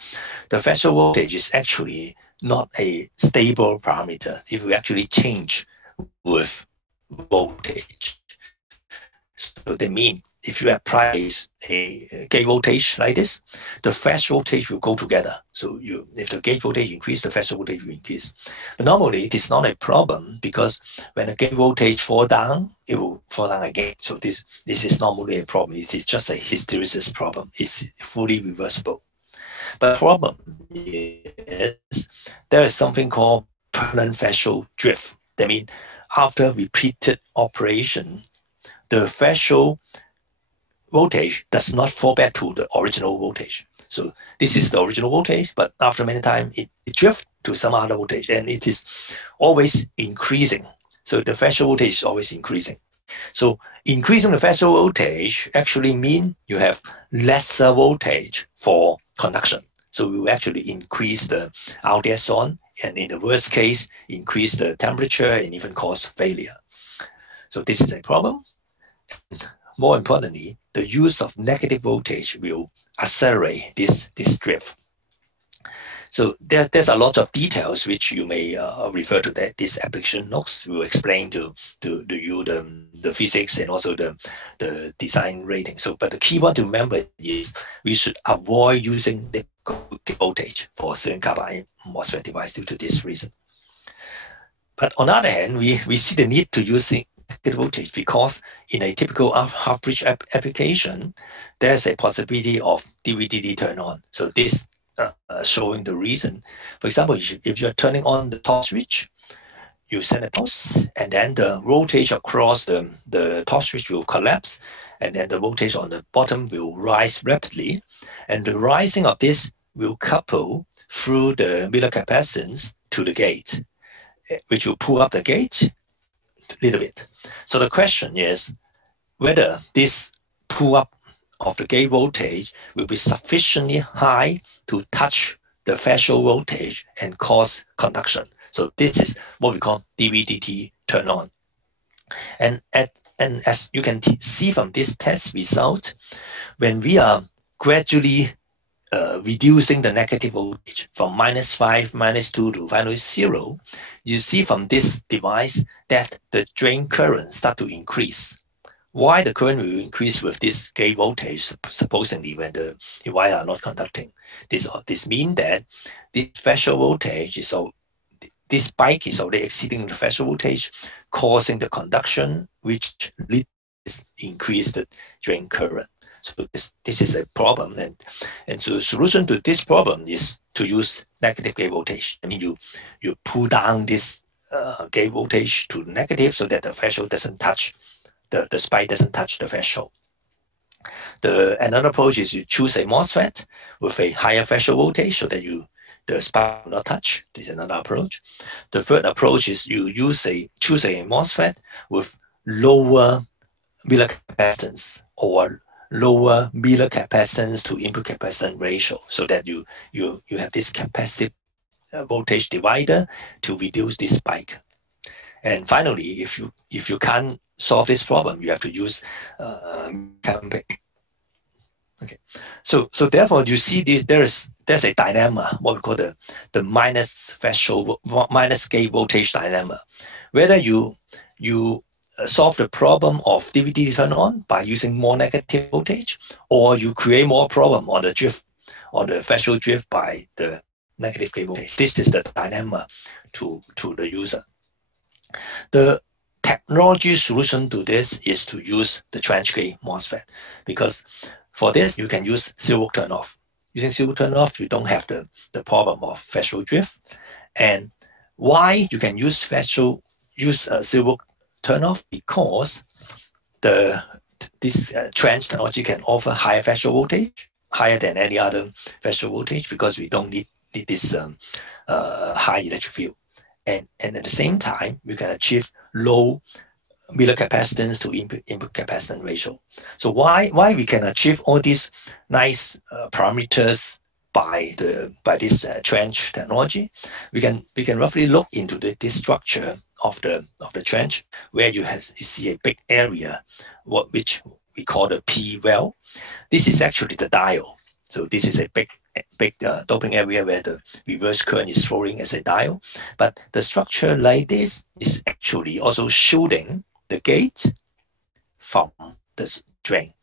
threshold voltage is actually not a stable parameter. If we actually change with voltage, so they mean if you apply a gate voltage like this, the threshold voltage will go together. So if the gate voltage increase, the threshold voltage will increase. But normally it is not a problem, because when the gate voltage fall down, it will fall down again. So this is normally a problem. It is just a hysteresis problem. It's fully reversible. But the problem is there is something called permanent threshold drift. That means after repeated operation, the threshold voltage does not fall back to the original voltage. So this is the original voltage, but after many times it drifts to some other voltage, and it is always increasing. So the threshold voltage is always increasing. So increasing the threshold voltage actually means you have lesser voltage for conduction. So we will actually increase the RDS on, and in the worst case, increase the temperature and even cause failure. So this is a problem. More importantly, the use of negative voltage will accelerate this drift. So there's a lot of details which you may refer to this application notes. Will explain to you the physics and also the design rating. So, but the key one to remember is we should avoid using the voltage for silicon carbide MOSFET device due to this reason. But on the other hand, we see the need to use negative voltage, because in a typical half-bridge application, there's a possibility of DVDD turn on. So this showing the reason. For example, if you're turning on the top switch, you send a pulse, and then the voltage across the top switch will collapse, and then the voltage on the bottom will rise rapidly, and the rising of this will couple through the Miller capacitance to the gate, which will pull up the gate a little bit. So the question is whether this pull up of the gate voltage will be sufficiently high to touch the threshold voltage and cause conduction. So this is what we call DVDT turn on. And as you can see from this test result, when we are gradually reducing the negative voltage from -5, -2 to finally 0, you see from this device that the drain current start to increase. Why the current will increase with this gate voltage, supposedly when the wires are not conducting? This means that the threshold voltage is this spike is already exceeding the threshold voltage, causing the conduction, which leads to increase the drain current. So this is a problem, and the solution to this problem is to use negative gate voltage. I mean, you pull down this gate voltage to negative so that the threshold doesn't touch. The spike doesn't touch the threshold. Another approach is you choose a MOSFET with a higher threshold voltage so that the spike will not touch. This is another approach. The third approach is you choose a MOSFET with lower Miller capacitance or lower Miller capacitance to input capacitance ratio, so that you have this capacitive voltage divider to reduce this spike. And finally, if you can't solve this problem, you have to use okay. So therefore, you see there's a dilemma, what we call the minus gate voltage dilemma. Whether you solve the problem of DVD turn on by using more negative voltage, or you create more problem on the threshold drift by the negative gate voltage. This is the dilemma to the user. The technology solution to this is to use the trench gate MOSFET, because for this you can use silver turn off. Using silver turn off, you don't have the problem of threshold drift. And why you can use silver turn off? Because this trench technology can offer higher threshold voltage, higher than any other threshold voltage, because we don't need this high electric field. And at the same time, we can achieve low Miller capacitance to input capacitance ratio. So why we can achieve all these nice parameters by this trench technology? We can roughly look into this structure of the trench, where you see a big area which we call the P well. This is actually the diode. So this is a big doping area where the reverse current is flowing as a diode. But the structure like this is actually also shielding the gate from the drain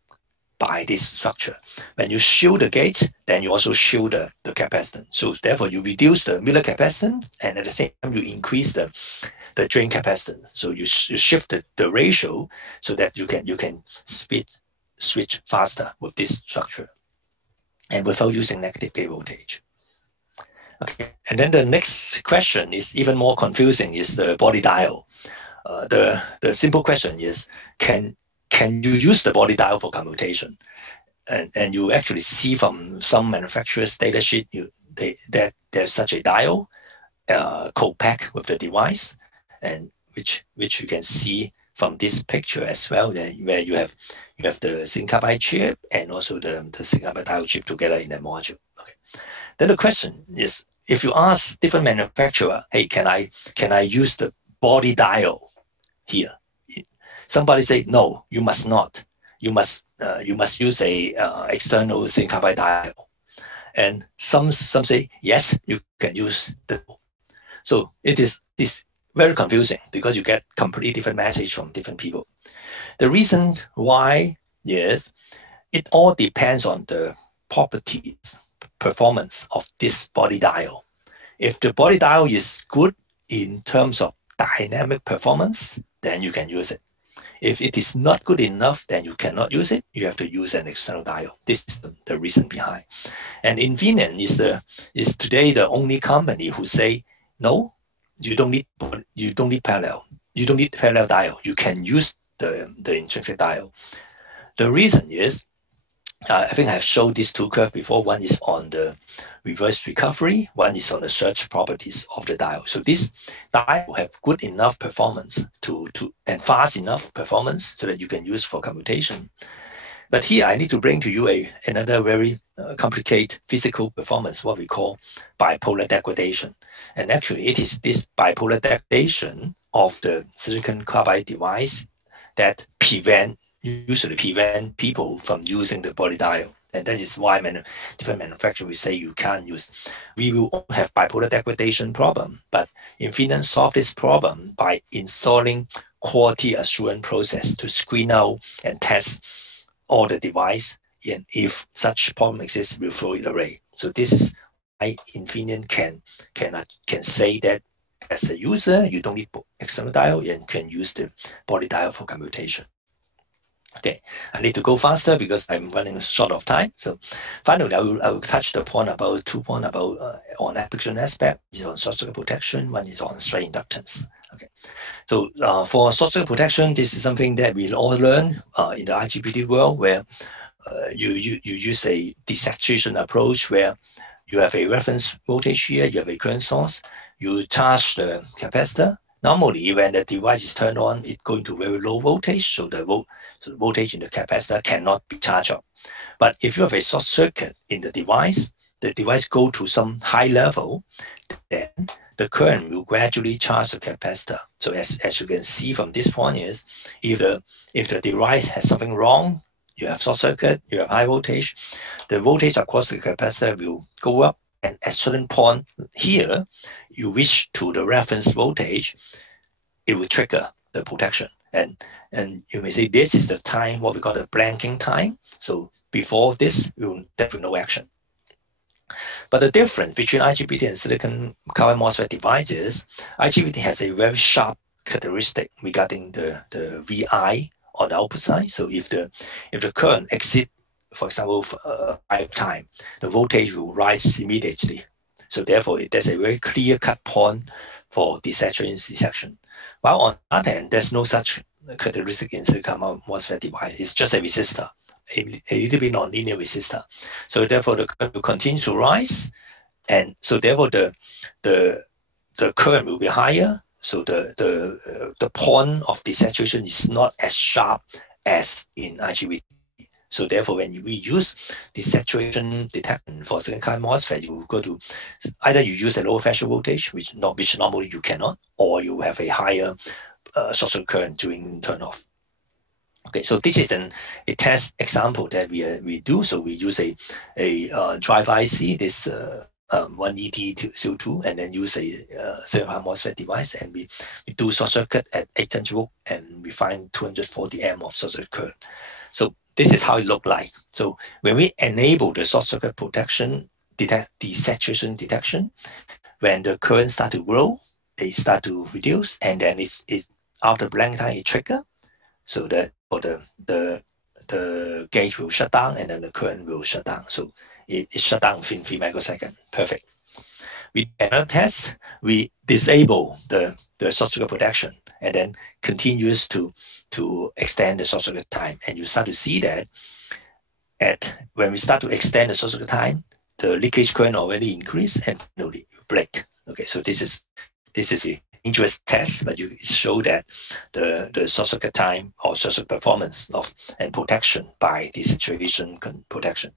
by this structure. When you shield the gate, then you also shield the capacitance. So therefore you reduce the Miller capacitance, and at the same time you increase the drain capacitance. So you shift the ratio so that you can switch faster with this structure and without using negative gate voltage. Okay, and then the next question is even more confusing, is the body diode. The simple question is, can you use the body diode for commutation? And you actually see from some manufacturers' data sheet that there's such a diode co-packed with the device, and which you can see from this picture as well, where you have the silicon carbide chip and also the silicon carbide diode chip together in a module. Okay. Then the question is, if you ask different manufacturer, hey, can I use the body diode here? Somebody say no, you must not. You must use a external silicon carbide diode. And some say yes, you can use the. So it is very confusing because you get completely different message from different people. The reason why is it all depends on the properties, performance of this body diode. If the body diode is good in terms of dynamic performance, then you can use it. If it is not good enough, then you cannot use it. You have to use an external diode. This is the reason behind. And Infineon is today the only company who say, no, you don't need parallel. You don't need parallel diode. You can use the intrinsic diode. The reason is, I think I've showed these two curves before. One is on the reverse recovery, one is on the surge properties of the diode. So this diode have good enough performance and fast enough performance so that you can use for commutation. But here I need to bring to you another very complicated physical performance, what we call bipolar degradation. And actually it is this bipolar degradation of the silicon carbide device that usually prevent people from using the body diode. And that is why different manufacturers will say you can't use. We will have bipolar degradation problem, but Infineon solved this problem by installing quality assurance process to screen out and test all the device, and if such problem exists, we'll throw it away. So this is why Infineon can say that as a user, you don't need external diode and can use the body diode for commutation. Okay, I need to go faster because I'm running short of time. So finally, I will touch the point about 2 points about on application aspect. One is on short circuit protection, one is on straight inductance. Okay, so for short circuit protection, this is something that we all learn in the IGBT world, where you use a desaturation approach where you have a reference voltage here, you have a current source, you charge the capacitor. Normally, when the device is turned on, it's going to very low voltage, so the voltage in the capacitor cannot be charged up. But if you have a short circuit in the device go to some high level, then the current will gradually charge the capacitor. So as you can see from this point is, if the device has something wrong, you have short circuit, you have high voltage, the voltage across the capacitor will go up, and at a certain point here, you reach to the reference voltage, it will trigger the protection. And you may say this is the time, what we call the blanking time. So before this, you will definitely no action. But the difference between IGBT and silicon carbide MOSFET devices, IGBT has a very sharp characteristic regarding the VI on the output side. So if the current exceeds, for example, 5 times, the voltage will rise immediately. So therefore, there's a very clear-cut point for desaturation detection. While on the other hand, there's no such characteristic in silicon MOSFET device. It's just a resistor, a little bit non-linear resistor. So therefore, the current will continue to rise, and so therefore the current will be higher. So the point of desaturation is not as sharp as in IGBT. So therefore, when we use the saturation detection for silicon carbide MOSFET, you will go to either you use a lower threshold voltage, which normally you cannot, or you have a higher short circuit current during turn off. Okay, so this is a test example that we do. So we use a driver IC, this 1ET02, and then use a SiC MOSFET device, and we do short circuit at 800 volt, and we find 240 amp of short circuit current. So this is how it looked like. So when we enable the short circuit protection, desaturation detection, when the current start to grow, they start to reduce, and then it's after blank time it trigger, so that the gauge will shut down, and then the current will shut down. So it shut down within 3 microseconds. Perfect. We another test, we disable the short circuit protection, and then continues to extend the short circuit time. And you start to see that when we start to extend the short circuit time, the leakage current already increased and finally break. Okay, so this is a dangerous test, but you show that the short circuit time or short circuit performance and protection by desaturation protection.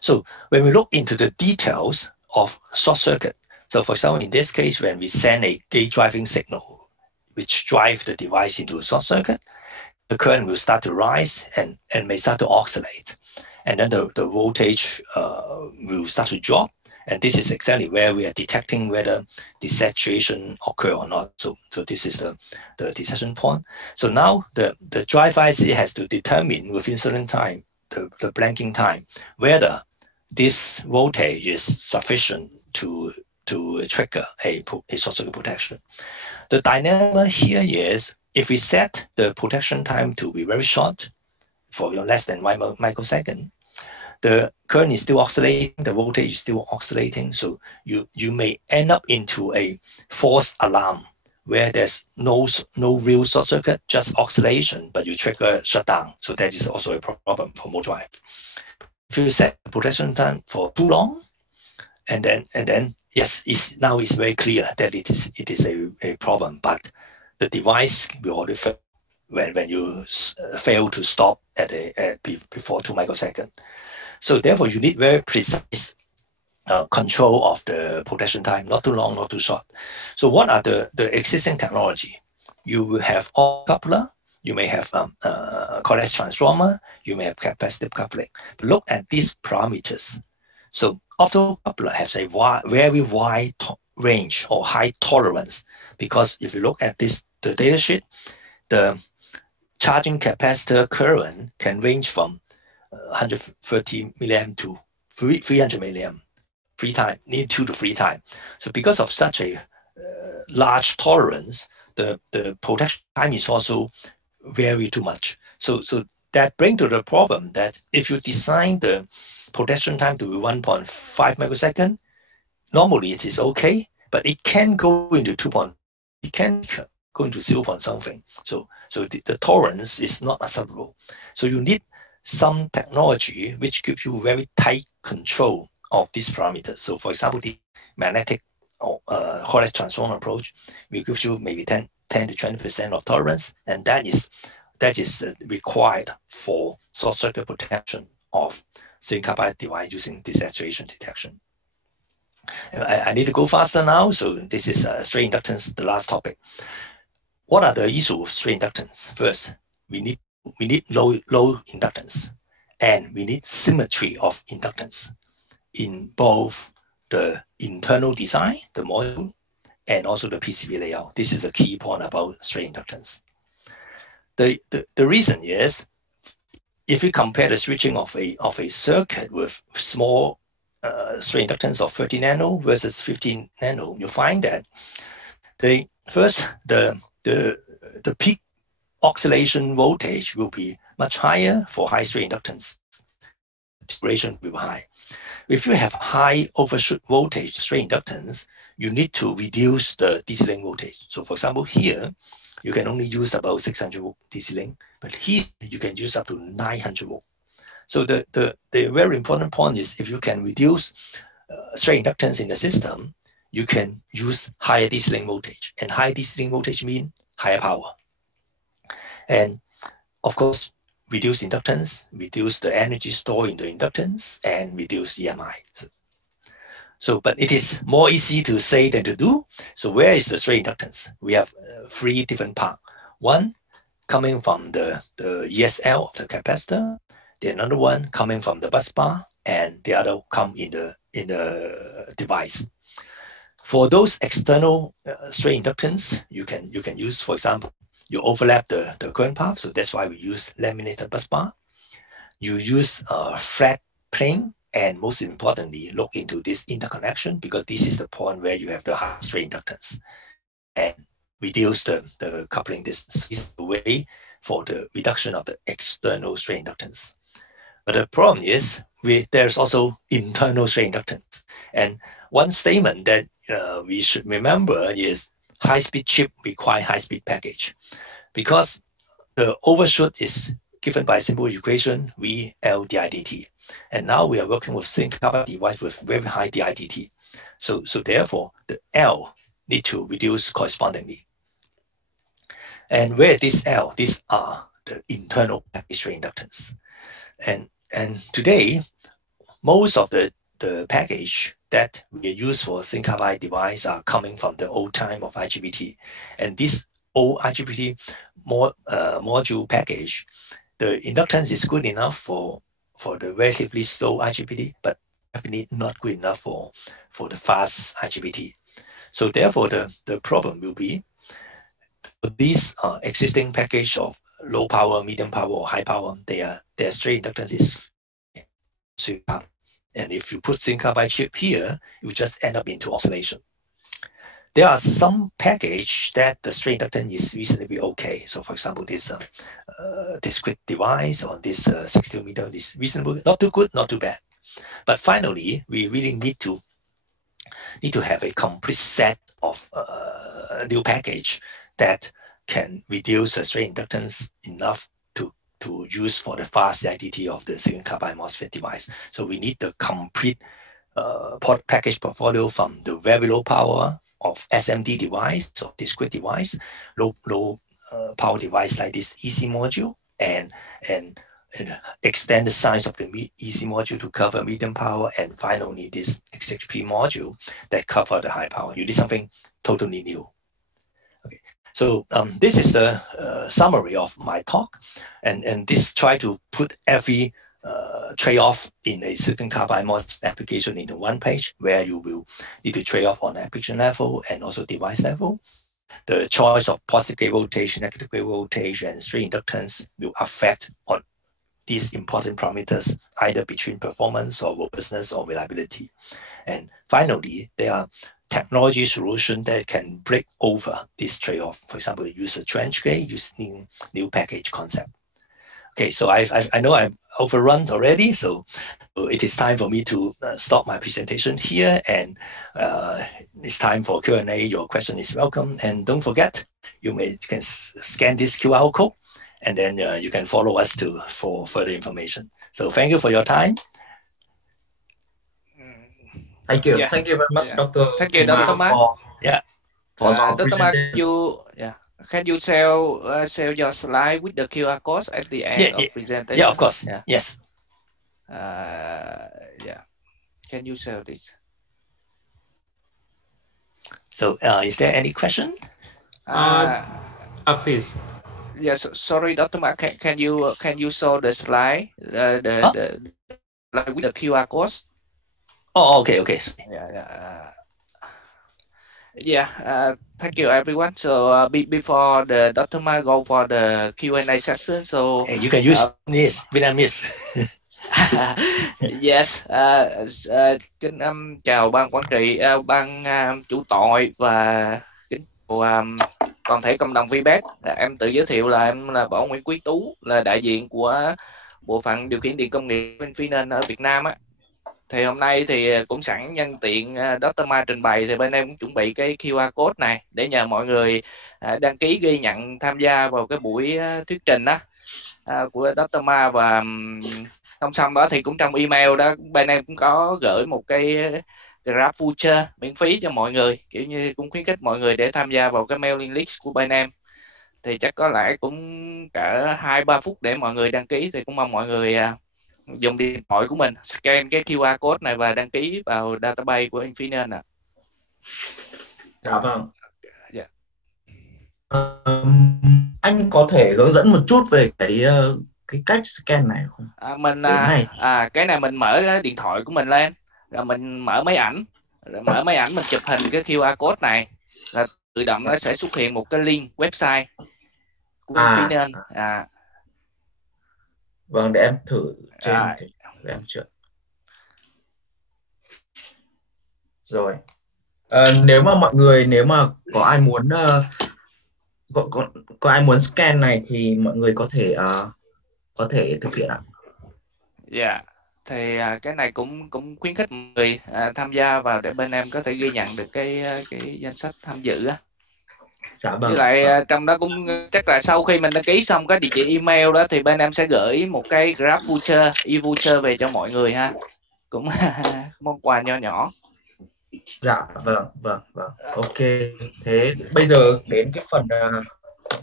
So when we look into the details of short circuit, so for example, in this case, when we send a gate driving signal, which drive the device into a short circuit, the current will start to rise and may start to oscillate. And then the voltage will start to drop. And this is exactly where we are detecting whether desaturation occur or not. So this is the detection point. So now the driver IC has to determine within certain time, the blanking time, whether this voltage is sufficient to trigger a short circuit protection. The dynamic here is, if we set the protection time to be very short, for less than 1 microsecond, the current is still oscillating, the voltage is still oscillating, so you may end up into a false alarm where there's no real short circuit, just oscillation, but you trigger shutdown. So that is also a problem for motor drive. If you set the protection time for too long, and then yes, now it's very clear that it is a problem, but the device will already fail when you fail to stop before 2 microseconds. So therefore, you need very precise control of the protection time, not too long, not too short. So what are the existing technology? You will have coupler, you may have coax transformer, you may have capacitive coupling. But look at these parameters. So optocoupler has a very wide range or high tolerance, because if you look at the data sheet, the charging capacitor current can range from 130 milliamp to 300 milliamp, nearly 2 to 3 times. So because of such a large tolerance, the protection time is also vary too much. So that brings to the problem that if you design the protection time to be 1.5 microsecond, normally it is okay, but it can go into it can go into 0 point something. So the tolerance is not acceptable. So you need some technology which gives you very tight control of these parameters. So for example, the magnetic or coax transformer approach will give you maybe 10 to 20% of tolerance, and that is required for short circuit protection of silicon carbide device using desaturation detection. I need to go faster now, so this is straight inductance, the last topic. What are the issues of straight inductance? First, we need low inductance, and we need symmetry of inductance in both the internal design, the module, and also the PCB layout. This is a key point about straight inductance. The reason is, if we compare the switching of a circuit with small straight inductance of 30 nano versus 15 nano, you find that the peak oscillation voltage will be much higher for high straight inductance. Duration will be high. If you have high overshoot voltage straight inductance, you need to reduce the DC link voltage. So for example, here, you can only use about 600 volt DC link, but here you can use up to 900 volt. So the very important point is, if you can reduce straight inductance in the system, you can use higher DC link voltage. And high DC link voltage means higher power. And of course, reduce inductance, reduce the energy stored in the inductance, and reduce EMI. But it is more easy to say than to do. So where is the straight inductance? We have 3 different parts. One, coming from the ESL of the capacitor, the another one coming from the bus bar, and the other come in the device. For those external straight inductance, you can use, for example, you overlap the current path, so that's why we use laminated bus bar. You use a flat plane, and most importantly, look into this interconnection, because this is the point where you have the high straight inductance, and reduce the coupling distance. This is the way for the reduction of the external straight inductance. But the problem is there's also internal straight inductance. And one statement that we should remember is high-speed chip require high-speed package, because the overshoot is given by simple equation VL didt. And now we are working with silicon carbide device with very high didt. So therefore, the L need to reduce correspondingly. And where this L, these are the internal package straight inductance. And today, most of the package that we use for silicon carbide device are coming from the old time of IGBT. And this old IGBT module package, the inductance is good enough for the relatively slow IGBT, but definitely not good enough for the fast IGBT. So therefore, the problem will be these existing package of low power, medium power, or high power, their straight inductance is silicon carbide. And if you put silicon carbide chip here, you just end up into oscillation. There are some package that the straight inductance is reasonably okay. So for example, this discrete device on this 60 meter is reasonable, not too good, not too bad. But finally, we really need to have a complete set of new package that can reduce the straight inductance enough to use for the fast didt of the silicon carbide MOSFET device. So we need the complete package portfolio from the very low power of SMD device, so discrete device, low power device like this EC module, and extend the size of the EC module to cover medium power, and finally this XHP module that cover the high power. You need something totally new. Okay, so this is the summary of my talk, and this try to put every trade-off in a silicon carbide MOS application into one page, where you will need to trade off on application level and also device level. The choice of positive gate voltage, negative gate voltage, and straight inductance will affect on these important parameters, either between performance or robustness or reliability. And finally, there are technology solutions that can break over this trade-off. For example, use a trench gate using new package concept. Okay, so I know I'm overrun already, so it is time for me to stop my presentation here, and it's time for Q&A. Your question is welcome, and don't forget, you can scan this QR code, and then you can follow us for further information. So thank you for your time. Thank you. Yeah. Thank you very much, Yeah. Dr. Thank you, Dr. Mark. For Dr. Mark, presentation. can you share your slide with the QR code at the end of presentation? Yeah, of course. Yeah. Yes. Yeah. Can you share this? So is there any question? Please. Yes, sorry, Dr. Mark. Can you show the slide the with the QR code? Oh, okay. Thank you, everyone. So before the Dr. Mark go for the Q&A session, so you can use Vietnamese. Yes. Kính chào ban quản trị, ban chủ tội và kính chào toàn thể cộng đồng VPEC. Em tự giới thiệu là em là Võ Nguyễn Quý Tú, là đại diện của bộ phận điều khiển điện công nghiệp Infineon ở Việt Nam á. Thì hôm nay thì cũng sẵn nhân tiện Dr. Mark trình bày, thì bên em cũng chuẩn bị cái QR code này để nhờ mọi người đăng ký ghi nhận tham gia vào cái buổi thuyết trình đó của Dr. Mark. Và song song đó thì cũng trong email đó bên em cũng có gửi một cái grab voucher miễn phí cho mọi người, kiểu như cũng khuyến khích mọi người để tham gia vào cái mailing list của bên em. Thì chắc có lẽ cũng cả 2-3 phút để mọi người đăng ký, thì cũng mong mọi người dùng điện thoại của mình scan cái QR code này và đăng ký vào database của Infineon ạ. Dạ vâng. Dạ. anh có thể hướng dẫn một chút về cái cách scan này không? Cái này mình mở cái điện thoại của mình lên, rồi mình mở máy ảnh, mình chụp hình cái QR code này, là tự động nó sẽ xuất hiện một cái link website của Infineon. Vâng, để em thử trên em chưa. Rồi. Nếu mà mọi người, nếu mà có ai muốn có ai muốn scan này thì mọi người có thể thực hiện ạ. Dạ. Thì cái này cũng khuyến khích mọi người tham gia vào để bên em có thể ghi nhận được cái danh sách tham dự á. Dạ vâng. Với lại trong đó cũng chắc là sau khi mình đăng ký xong cái địa chỉ email đó thì bên em sẽ gửi một cái Grab voucher, e-voucher về cho mọi người ha. Cũng món quà nho nhỏ. Dạ vâng. Ok. Thế bây giờ đến cái phần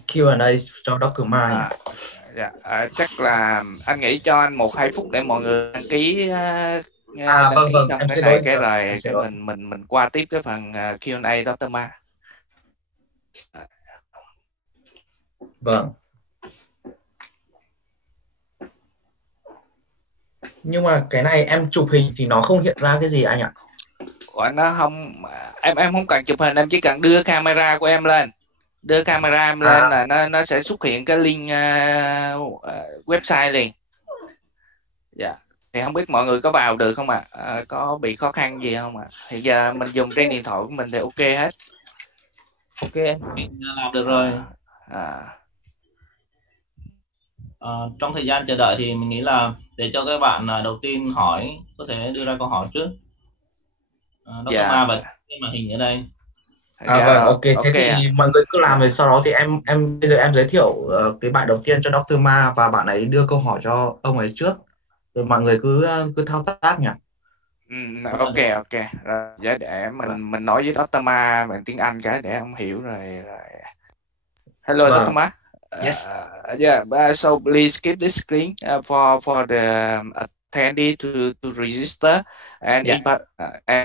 Q&A cho Dr. Mai. Chắc là anh nghĩ cho anh 1-2 phút để mọi người đăng ký Vâng, xong em cái sẽ này nói, cái mình qua tiếp cái phần Q&A Dr. Mai. Vâng. Nhưng mà cái này em chụp hình thì nó không hiện ra cái gì anh ạ? Nó không, em không cần chụp hình, em chỉ cần đưa camera của em lên. Đưa camera em lên là nó sẽ xuất hiện cái link website liền. Dạ. Thì không biết mọi người có vào được không ạ? Có bị khó khăn gì không ạ? Thì giờ mình dùng trên điện thoại của mình thì ok hết. Ok, mình làm được rồi. Trong thời gian chờ đợi thì mình nghĩ là để cho các bạn đầu tiên hỏi có thể đưa ra câu hỏi trước. Dr. Ma và cái màn hình ở đây. Vâng, ok. Thế thì mọi người cứ làm rồi sau đó thì bây giờ em giới thiệu cái bạn đầu tiên cho Dr. Ma và bạn ấy đưa câu hỏi cho ông ấy trước. Rồi mọi người cứ thao tác nhỉ. Ok. Rồi để mình nói với Dr. Ma bằng tiếng Anh cái để ông hiểu rồi. Hello, Dr. Ma. Yes. So please keep the screen for the attendee to register, and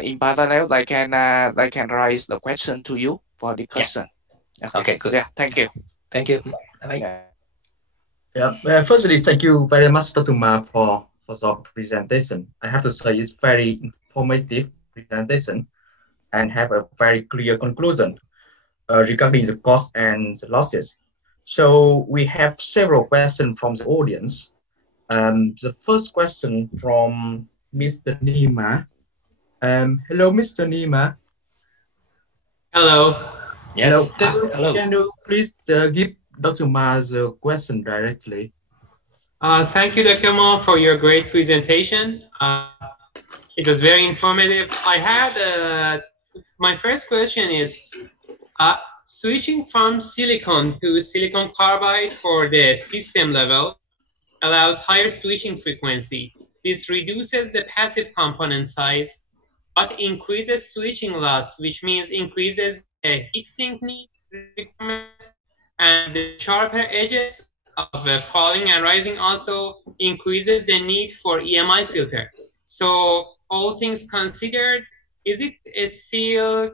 in parallel they can raise the question to you for the question. Okay, good. Yeah, thank you. Thank you. Bye. Firstly, thank you very much, Dr. Ma, for your presentation. I have to say it's very informative presentation and have a very clear conclusion regarding the cost and the losses. So we have several questions from the audience. The first question from Mr. Nima. Hello, Mr. Nima. Hello. Yes. Hello. Can you please give Dr. Ma the question directly? Thank you, Dr. Ma, for your great presentation. It was very informative. I had my first question is, switching from silicon to silicon carbide for the system level allows higher switching frequency. This reduces the passive component size, but increases switching loss, which means increases the heat sink need requirement, and the sharper edges of falling and rising also increases the need for EMI filter. So all things considered, is it still,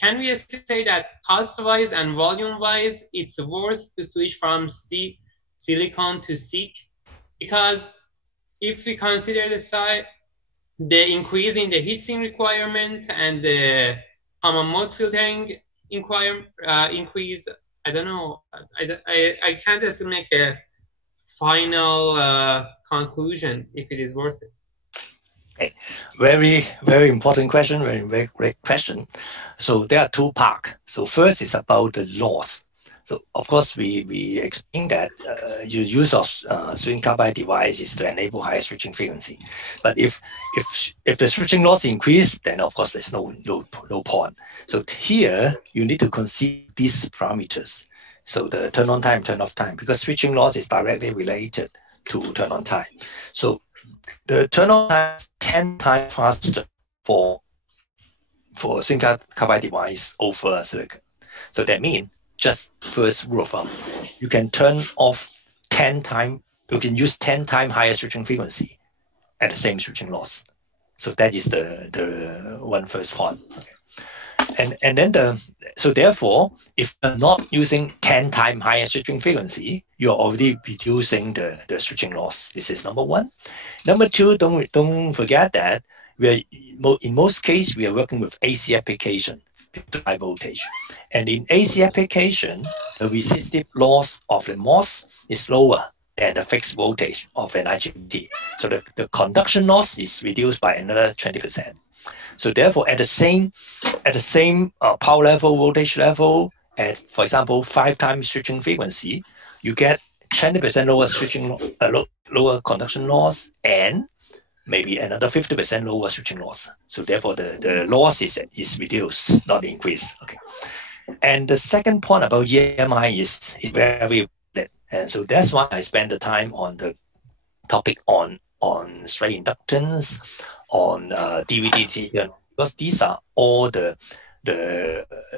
can we still say that cost-wise and volume-wise, it's worth to switch from silicon to SiC? Because if we consider the increase in the heatsink requirement and the common mode filtering increase, I don't know. I can't just make a final conclusion if it is worth it. Okay. Very, very important question. Very great question. So there are two parts. So first is about the loss. So of course we explain that your use of switching carbide device is to enable higher switching frequency. But if the switching loss increase, then of course there's no point. So here you need to consider these parameters. So the turn on time, turn off time, because switching loss is directly related to turn on time. So the turn on time is 10 times faster for silicon carbide device over silicon. So that means, just first rule of thumb, you can turn off 10 times, you can use 10 times higher switching frequency at the same switching loss. So that is the one first point. Okay. And then so therefore, if you're not using 10 times higher switching frequency, you're already reducing the switching loss. This is number one. Number two, don't forget that in most cases we are working with AC application, high voltage, and in AC application, the resistive loss of the MOS is lower than the fixed voltage of an IGBT. So the conduction loss is reduced by another 20%. So therefore, at the same power level, voltage level, at, for example, 5 times switching frequency, you get 20% lower switching, lower conduction loss, and maybe another 50% lower switching loss. So therefore, the loss is reduced, not increased. Okay. And the second point about EMI is very important, and so that's why I spend the time on the topic on straight inductance, on DVDT, because these are all the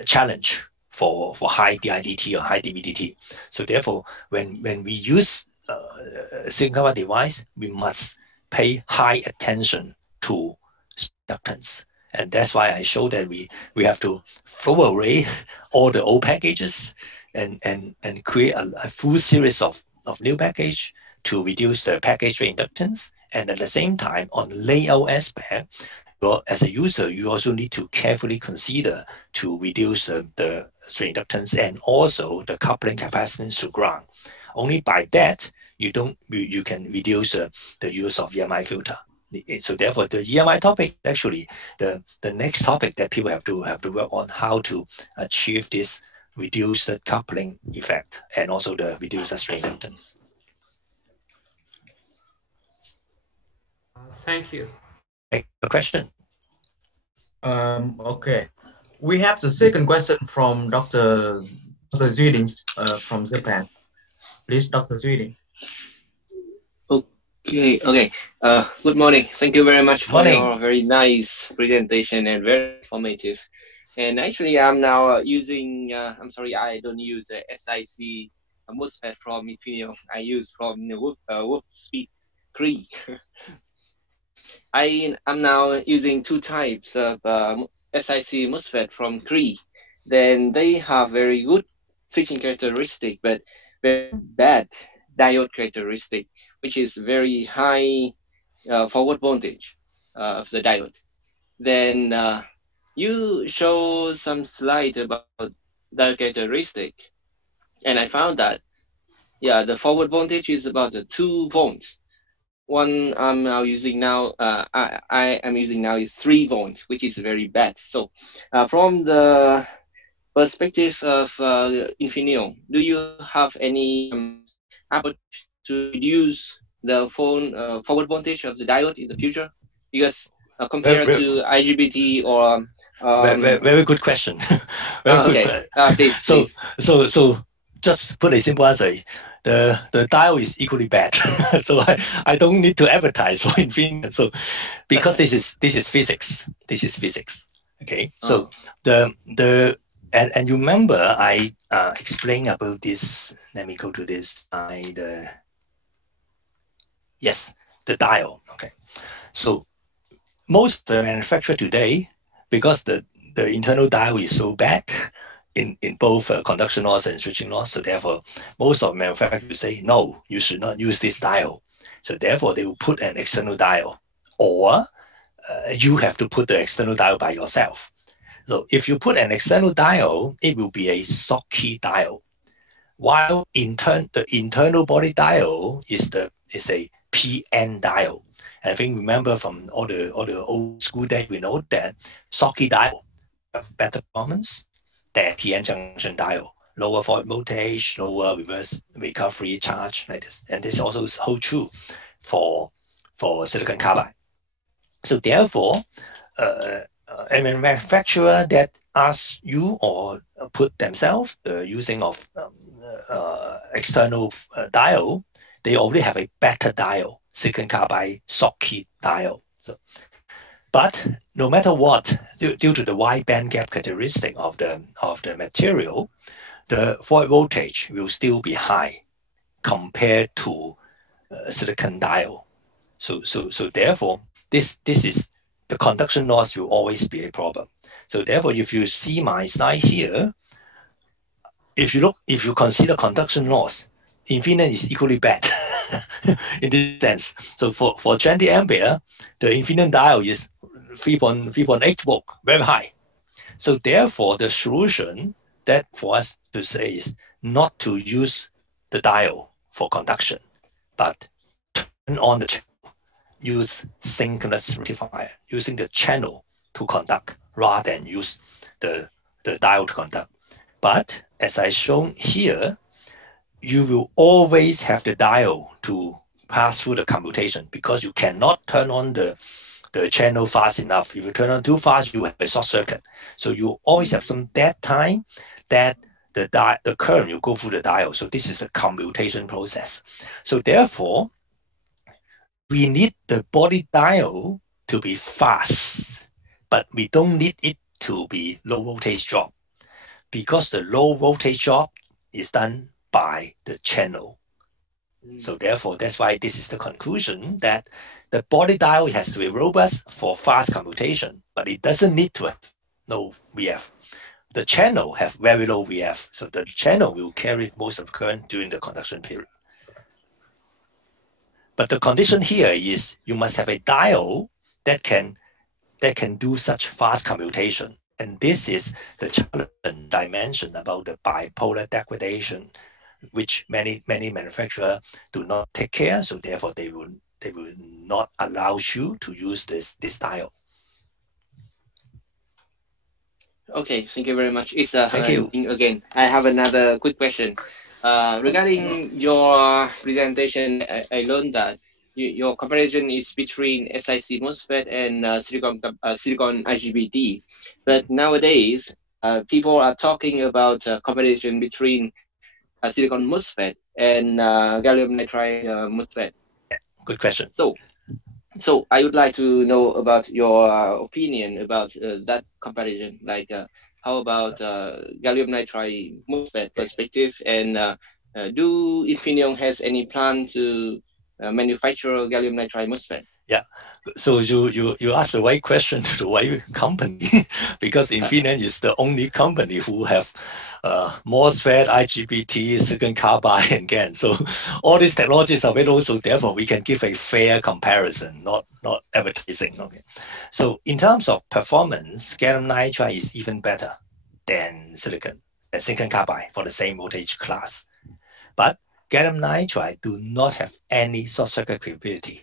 challenge for high DIDT or high DVDT. So therefore, when we use silicon carbide device, we must pay high attention to inductance. And that's why I show that we have to throw away all the old packages and create a full series of new package to reduce the package rate inductance. And at the same time, on layout aspect, as a user, you also need to carefully consider to reduce the straight inductance and also the coupling capacitance to ground. Only by that, you can reduce the use of EMI filter. So therefore, the EMI topic actually the next topic that people have to work on, how to achieve this reduced coupling effect and also the reduced straight inductance. Thank you. Next question. Okay. We have the second question from Dr. Zuiding from Japan. Please, Dr. Zuiding. Okay. Good morning. Thank you very much for your very nice presentation and very informative. And actually, I'm now using, I'm sorry, I don't use SiC MOSFET from Infineon. I use from Wolfspeed 3. I'm now using 2 types of SiC MOSFET from Cree. Then they have very good switching characteristic, but very bad diode characteristic, which is very high forward voltage of the diode. Then you show some slide about diode characteristic, and I found that the forward voltage is about 2 volts. One I'm now using now, I am using now is 3 volts, which is very bad. So from the perspective of Infineon, do you have any approach to reduce the forward voltage of the diode in the future? Because compared to IGBT or very good question. Okay, please. So just put a simple answer. The diode is equally bad, so I don't need to advertise for Infineon. So because this is physics. Okay, so and you remember I explained about this. Let me go to this slide. Yes, the diode. Okay, so most of the manufacturer today, because the internal diode is so bad in both conduction loss and switching loss, so therefore most of manufacturers say no, you should not use this diode. So therefore they will put an external diode, or you have to put the external diode by yourself. So if you put an external diode, it will be a Schottky diode, while the internal body diode is a PN diode. And I think remember from all the old school days, we know that Schottky diode have better performance than PN junction diode, lower fault voltage, lower reverse recovery charge like this. And this also holds true for silicon carbide. So therefore, a manufacturer that asks you or put themselves using of external diode, they already have a better diode, silicon carbide Schottky diode. So, but no matter what, due to the wide band gap characteristic of the material, the fault voltage will still be high compared to silicon diode. So therefore, this is the conduction loss will always be a problem. So therefore, if you see my slide here, if you consider conduction loss, Infineon is equally bad in this sense. So for 20 ampere, the Infineon diode is 3.8 volt, very high. So therefore, the solution that for us to say is not to use the diode for conduction, but turn on the channel, use synchronous rectifier, using the channel to conduct rather than use the diode to conduct. But as I shown here, you will always have the diode to pass through the commutation because you cannot turn on the channel fast enough. If you turn on too fast, you have a short circuit. So you always have some dead time that the current will go through the diode. So this is the commutation process. So therefore, we need the body diode to be fast, but we don't need it to be low voltage drop because the low voltage drop is done by the channel. So therefore, that's why this is the conclusion that the body diode has to be robust for fast commutation, but it doesn't need to have no VF. The channel have very low VF, so the channel will carry most of the current during the conduction period. But the condition here is you must have a diode that can do such fast commutation. And this is the challenge I mentioned about the bipolar degradation, which many manufacturers do not take care. So therefore, they will not allow you to use this diode. Okay, thank you very much. Thank you. Again, I have another quick question. Regarding your presentation, I learned that your comparison is between SiC MOSFET and silicon IGBT. But nowadays, people are talking about comparison between silicon MOSFET and gallium nitride MOSFET. Good question. So I would like to know about your opinion about that comparison. Like, how about gallium nitride MOSFET perspective, and do Infineon has any plan to manufacture gallium nitride MOSFET? Yeah, so you asked the right question to the right company because Infineon is the only company who have MOSFET, IGBT, silicon carbide, and GaN. So all these technologies are available. So therefore, we can give a fair comparison, not advertising. Okay. So in terms of performance, gallium nitride is even better than silicon carbide for the same voltage class. But gallium nitride do not have any short circuit capability.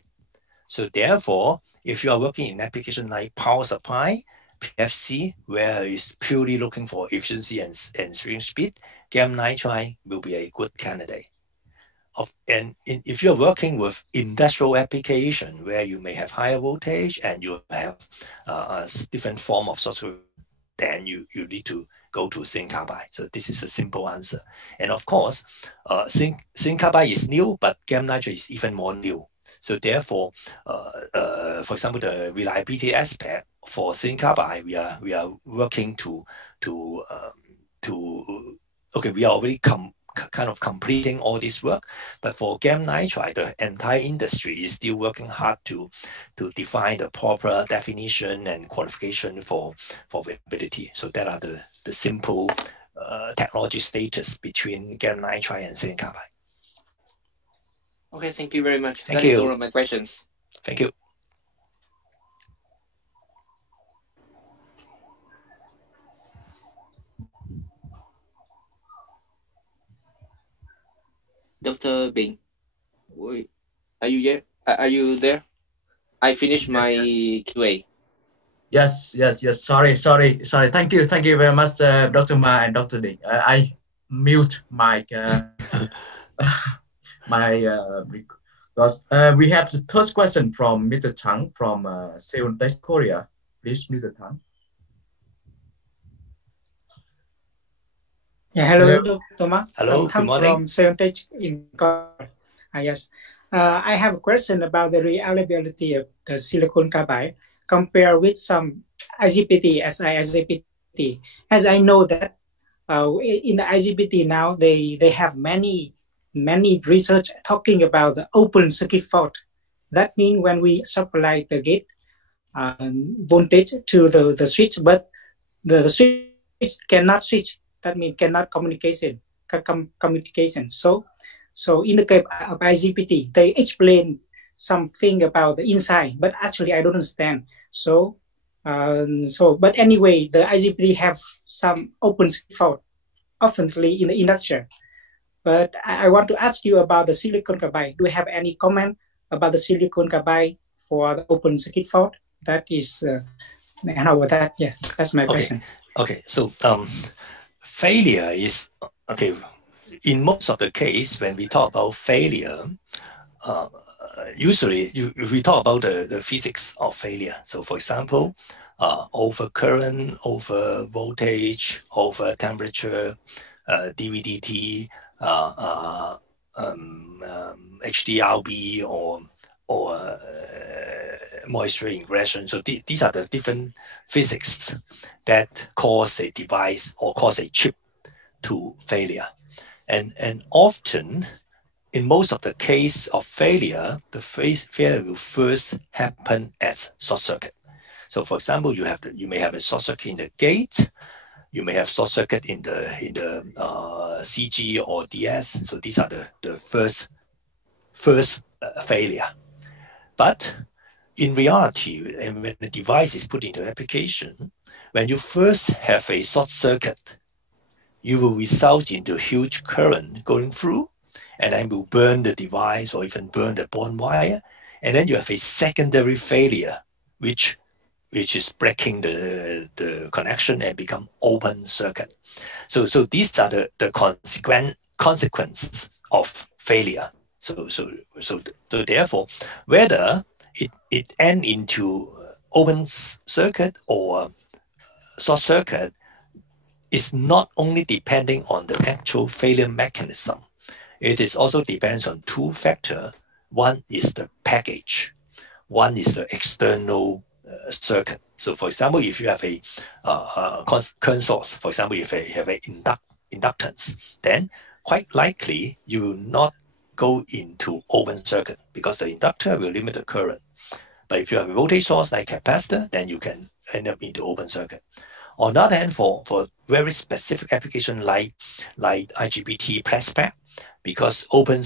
So therefore, if you are working in application like power supply, PFC, where it's purely looking for efficiency and swing speed, gallium nitride will be a good candidate. If you're working with industrial application where you may have higher voltage and you have a different form of short circuit, then you need to go to silicon carbide. So this is a simple answer. And of course, silicon carbide is new, but gallium nitride is even more new. So therefore, for example, the reliability aspect for silicon carbide, we are working we are already kind of completing all this work. But for gallium nitride, the entire industry is still working hard to define the proper definition and qualification for reliability. So that are the simple technology status between gallium nitride and silicon carbide. Okay, thank you very much. Thank you. That is all of my questions. Thank you. Dr. Bing, are you here? Are you there? I finished my QA. Yes. Sorry. Thank you very much, Dr. Ma and Dr. Ding. I mute my because we have the first question from Mr. Tang from Seoul, Korea. Please, Mr. Tang. Yeah, hello, Dr. Ma. Hello, good morning. From Seoul in Korea. Yes. I have a question about the reliability of the silicon carbide compared with some IGBT, Si IGBT. As I know that in the IGBT now, they have many research talking about the open circuit fault. That means when we supply the gate voltage to the switch, but the switch cannot switch. That means cannot communication. So in the case of IGBT, they explain something about the inside, but actually I don't understand. But anyway, the IGBT have some open fault, oftenly in the induction. But I want to ask you about the silicon carbide. Do you have any comment about the silicon carbide for the open circuit fault? That is, and how about that? Yes, that's my question. Okay, so failure is, okay, in most of the case, when we talk about failure, usually we talk about the physics of failure. So for example, over current, over voltage, over temperature, DVDT, HDRB, or moisture ingression. So these are the different physics that cause a device or cause a chip to failure. And often, in most of the case of failure, the failure will first happen as short circuit. So for example, you may have a short circuit in the gate, you may have short circuit in the CG or DS. So these are the first failure. But in reality, and when the device is put into application, when you first have a short circuit, you will result into huge current going through, and then will burn the device or even burn the bond wire. And then you have a secondary failure, which is breaking the connection and become open circuit. So these are the consequences of failure. So therefore, whether it end into open circuit or short circuit is not only depending on the actual failure mechanism. It is also depends on two factors. One is the package. One is the external circuit. So for example, if you have a current source, for example, if you have a inductance, then quite likely you will not go into open circuit because the inductor will limit the current. But if you have a voltage source like capacitor, then you can end up into open circuit. On the other hand, for very specific application like IGBT plasma, because open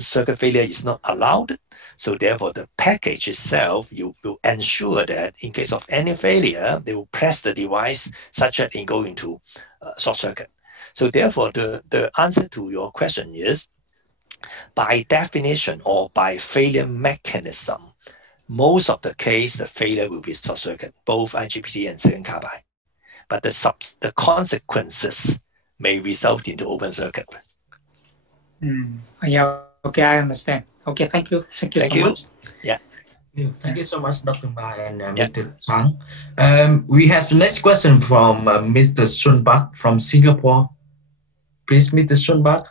circuit failure is not allowed, so therefore the package itself, you will ensure that in case of any failure, they will press the device such that it go into short circuit. So therefore, the answer to your question is, by definition or by failure mechanism, most of the case, the failure will be short circuit, both IGBT and silicon carbide. But the consequences may result into open circuit. Yeah, okay, I understand. Okay, thank you. Thank you so much. Yeah. Thank you so much, Dr. Ma and Mr. Chang. We have the next question from Mr. Sun Bak from Singapore. Please, Mr. Sun Bak.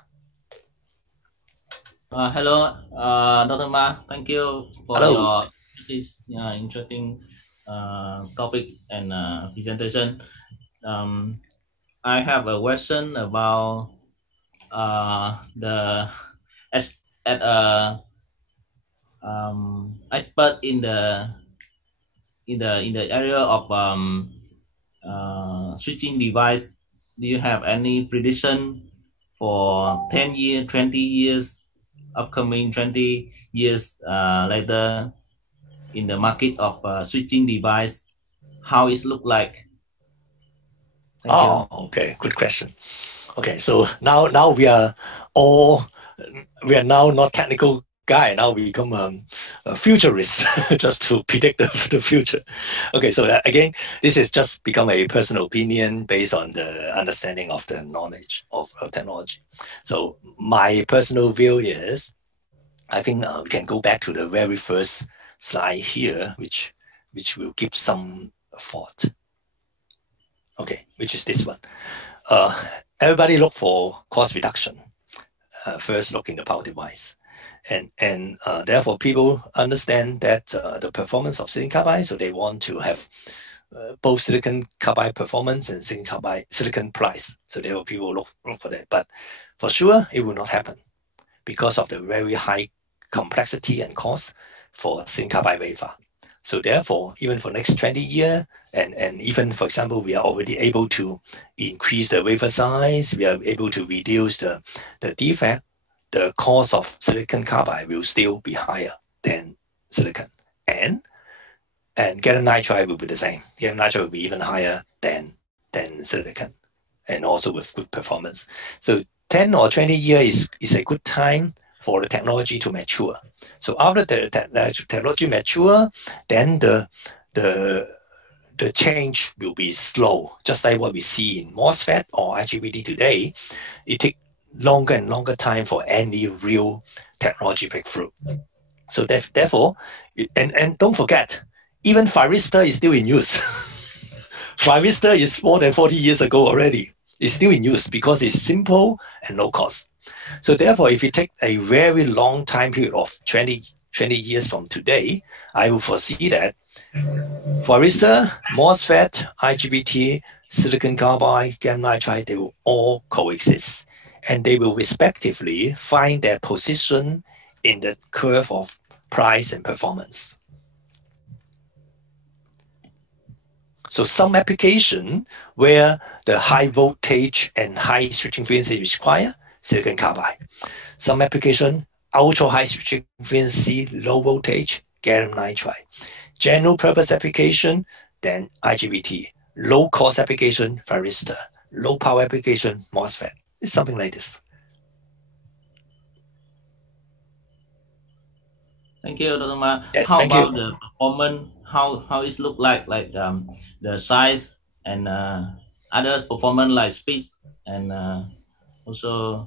Hello, Dr. Ma. Thank you for your this interesting topic and presentation. I have a question about the expert in the area of switching device. Do you have any prediction for 10 years, 20 years, upcoming 20 years later in the market of switching device? How it look like? Thank you. Okay, good question. Okay, so now we are now not technical guy. Now we become a futurist just to predict the future. Okay, so again, this is just become a personal opinion based on the understanding of the knowledge of technology. So my personal view is, I think we can go back to the very first slide here, which will give some thought. Okay, which is this one. Everybody look for cost reduction. First look in the power device. And therefore people understand that the performance of silicon carbide, so they want to have both silicon carbide performance and silicon price. So therefore people look for that. But for sure, it will not happen because of the very high complexity and cost for silicon carbide wafer. So therefore, even for next 20 years, and even, for example, we are already able to increase the wafer size, we are able to reduce the defect, the cost of silicon carbide will still be higher than silicon. And gallium nitride will be the same. Gallium nitride will be even higher than silicon, and also with good performance. So 10 or 20 years is a good time for the technology to mature. So after the technology mature, then the change will be slow, just like what we see in MOSFET or IGBT today. It takes longer and longer time for any real technology breakthrough. So therefore, and don't forget, even thyristor is still in use. Thyristor is more than 40 years ago already. It's still in use because it's simple and low cost. So therefore, if you take a very long time period of 20 years from today, I will foresee that thyristor, MOSFET, IGBT, silicon carbide, gallium nitride, they will all coexist. And they will respectively find their position in the curve of price and performance. So some application where the high voltage and high switching frequency is required, silicon carbide. Some application, ultra high switching frequency, low voltage, gallium nitride. General purpose application, then IGBT. Low cost application, thyristor. Low power application, MOSFET. It's something like this. Thank you, Dr. Ma. Yes, How thank about you. the performance? How it look like the size and other performance like speed and also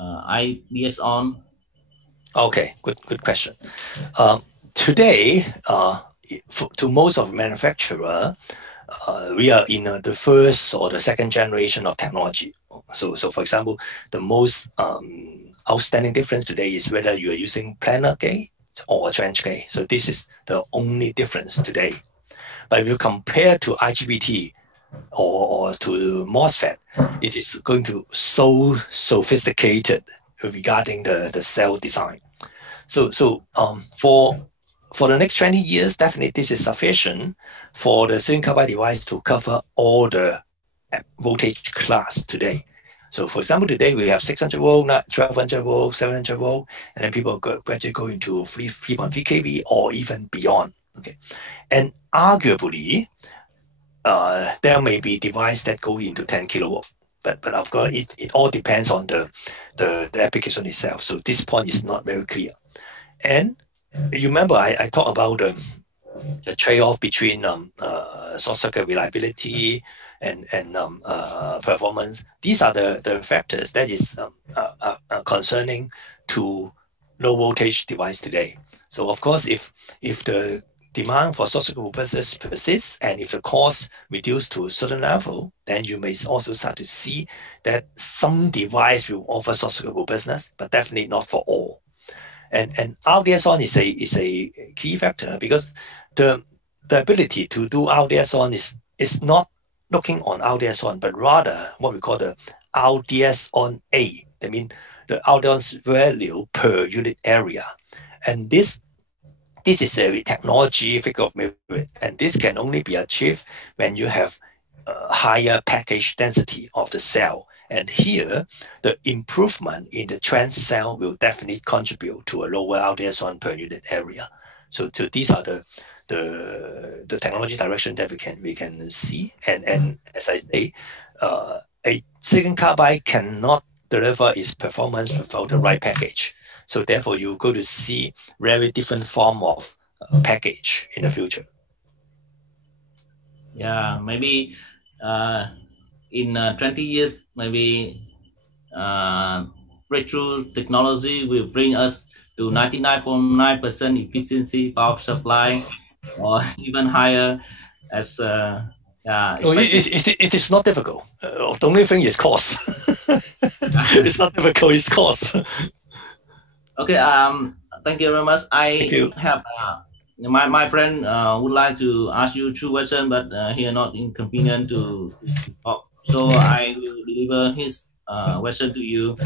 IBS on? Okay, good question. Today, to most of manufacturer, we are in the first or the second generation of technology. So for example, the most outstanding difference today is whether you are using planar gate or trench gate. So this is the only difference today. But if you compare to IGBT or to MOSFET, it is going to so sophisticated regarding the cell design. So for the next 20 years, definitely this is sufficient for the silicon carbide device to cover all the voltage class today. So for example, today we have 600 volt, 1200 volt, 700 volt, and then people gradually go into 3.3 kV or even beyond. Okay, and arguably, there may be device that go into 10 kilowatt, but of course it all depends on the application itself. So this point is not very clear. And you remember I talked about the trade-off between short circuit reliability and performance. These are the factors that is concerning to low voltage device today. So of course, if the demand for short circuit robustness persists and if the cost reduced to a certain level, then you may also start to see that some device will offer short circuit robustness, but definitely not for all. And RDS on is a key factor because the ability to do RDS on is not looking on RDS on, but rather what we call the RDS on A. I mean the RDS value per unit area, and this is a technology figure of merit, and this can only be achieved when you have a higher package density of the cell. And here, the improvement in the trans cell will definitely contribute to a lower RDS on per unit area. So these are the technology direction that we can see. And as I say, a silicon carbide cannot deliver its performance without the right package. So therefore, you're going to see very different form of package in the future. Yeah, maybe in 20 years, maybe breakthrough technology will bring us to 99.9% efficiency power supply, or even higher. As it is not difficult. The only thing is cost. It's not difficult. It's cost. Okay. Thank you very much. I have my friend would like to ask you two questions, but he is not inconvenient to talk. So I will deliver his question to you.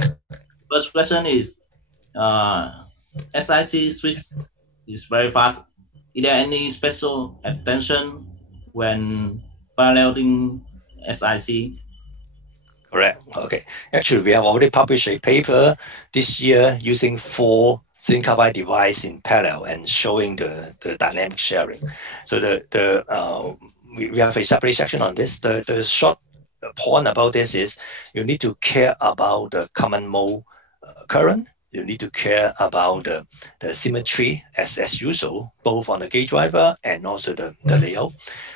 First question is, SiC switch is very fast, is there any special attention when paralleling SiC? Correct. Okay. Actually, we have already published a paper this year using 4 silicon carbide devices in parallel and showing the dynamic sharing. So we have a separate section on this. The short point about this is you need to care about the common mode current. You need to care about the symmetry as usual, both on the gate driver and also the layout.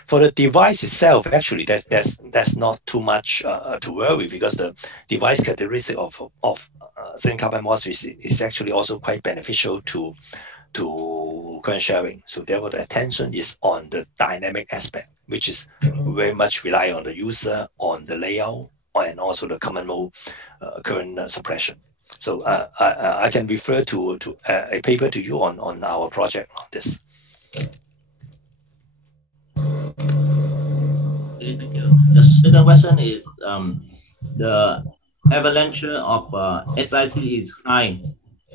For the device itself, actually, that's not too much to worry, because the device characteristic of silicon carbide MOS is actually also quite beneficial to current sharing. So therefore, the attention is on the dynamic aspect, which is very much rely on the user, on the layout, and also the common mode current suppression. So I can refer to a paper to you on our project on this. Okay, thank you. The second question is the avalanche of SiC is high.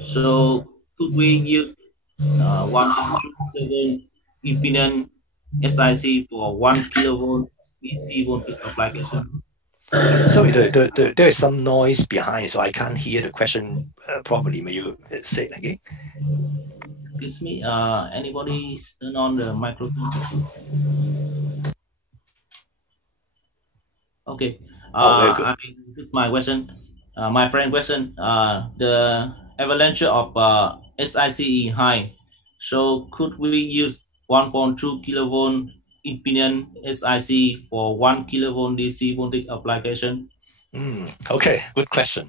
So could we use 1.2 kilovolt Infineon SiC for 1 kilovolt DC voltage application? Sorry, there is some noise behind, so I can't hear the question properly. May you say it again? Excuse me, anybody turn on the microphone? Okay. Very good. I mean, my question, my friend question. The avalanche of SiC is high. So could we use 1.2 kilovolt Infineon SiC for 1 kilovolt DC voltage application? Okay, good question.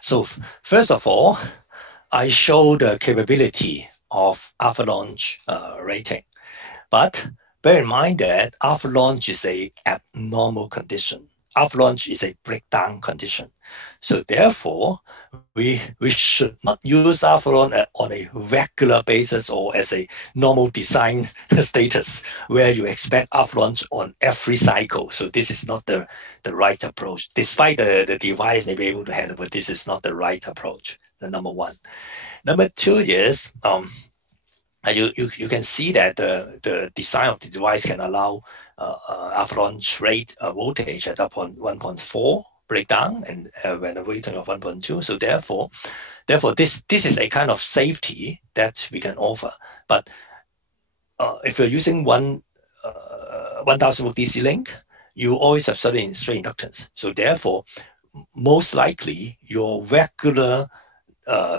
So first of all, I show the capability of avalanche rating, but bear in mind that avalanche is a abnormal condition. Avalanche is a breakdown condition. So therefore, we should not use avalanche on a regular basis or as a normal design status where you expect avalanche on every cycle. So this is not the right approach. Despite the device may be able to handle, but this is not the right approach. The number one. Number two is you can see that the design of the device can allow avalanche rate voltage at up on 1.4 breakdown and when a rating of 1.2. So therefore this is a kind of safety that we can offer. But if you're using 1,000 volt DC link, you always have certain straight inductance. So therefore, most likely your regular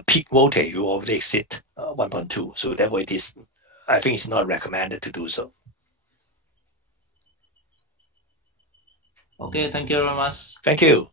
peak voltage will already exceed 1.2. So therefore, I think it's not recommended to do so. Okay, thank you very much. Thank you.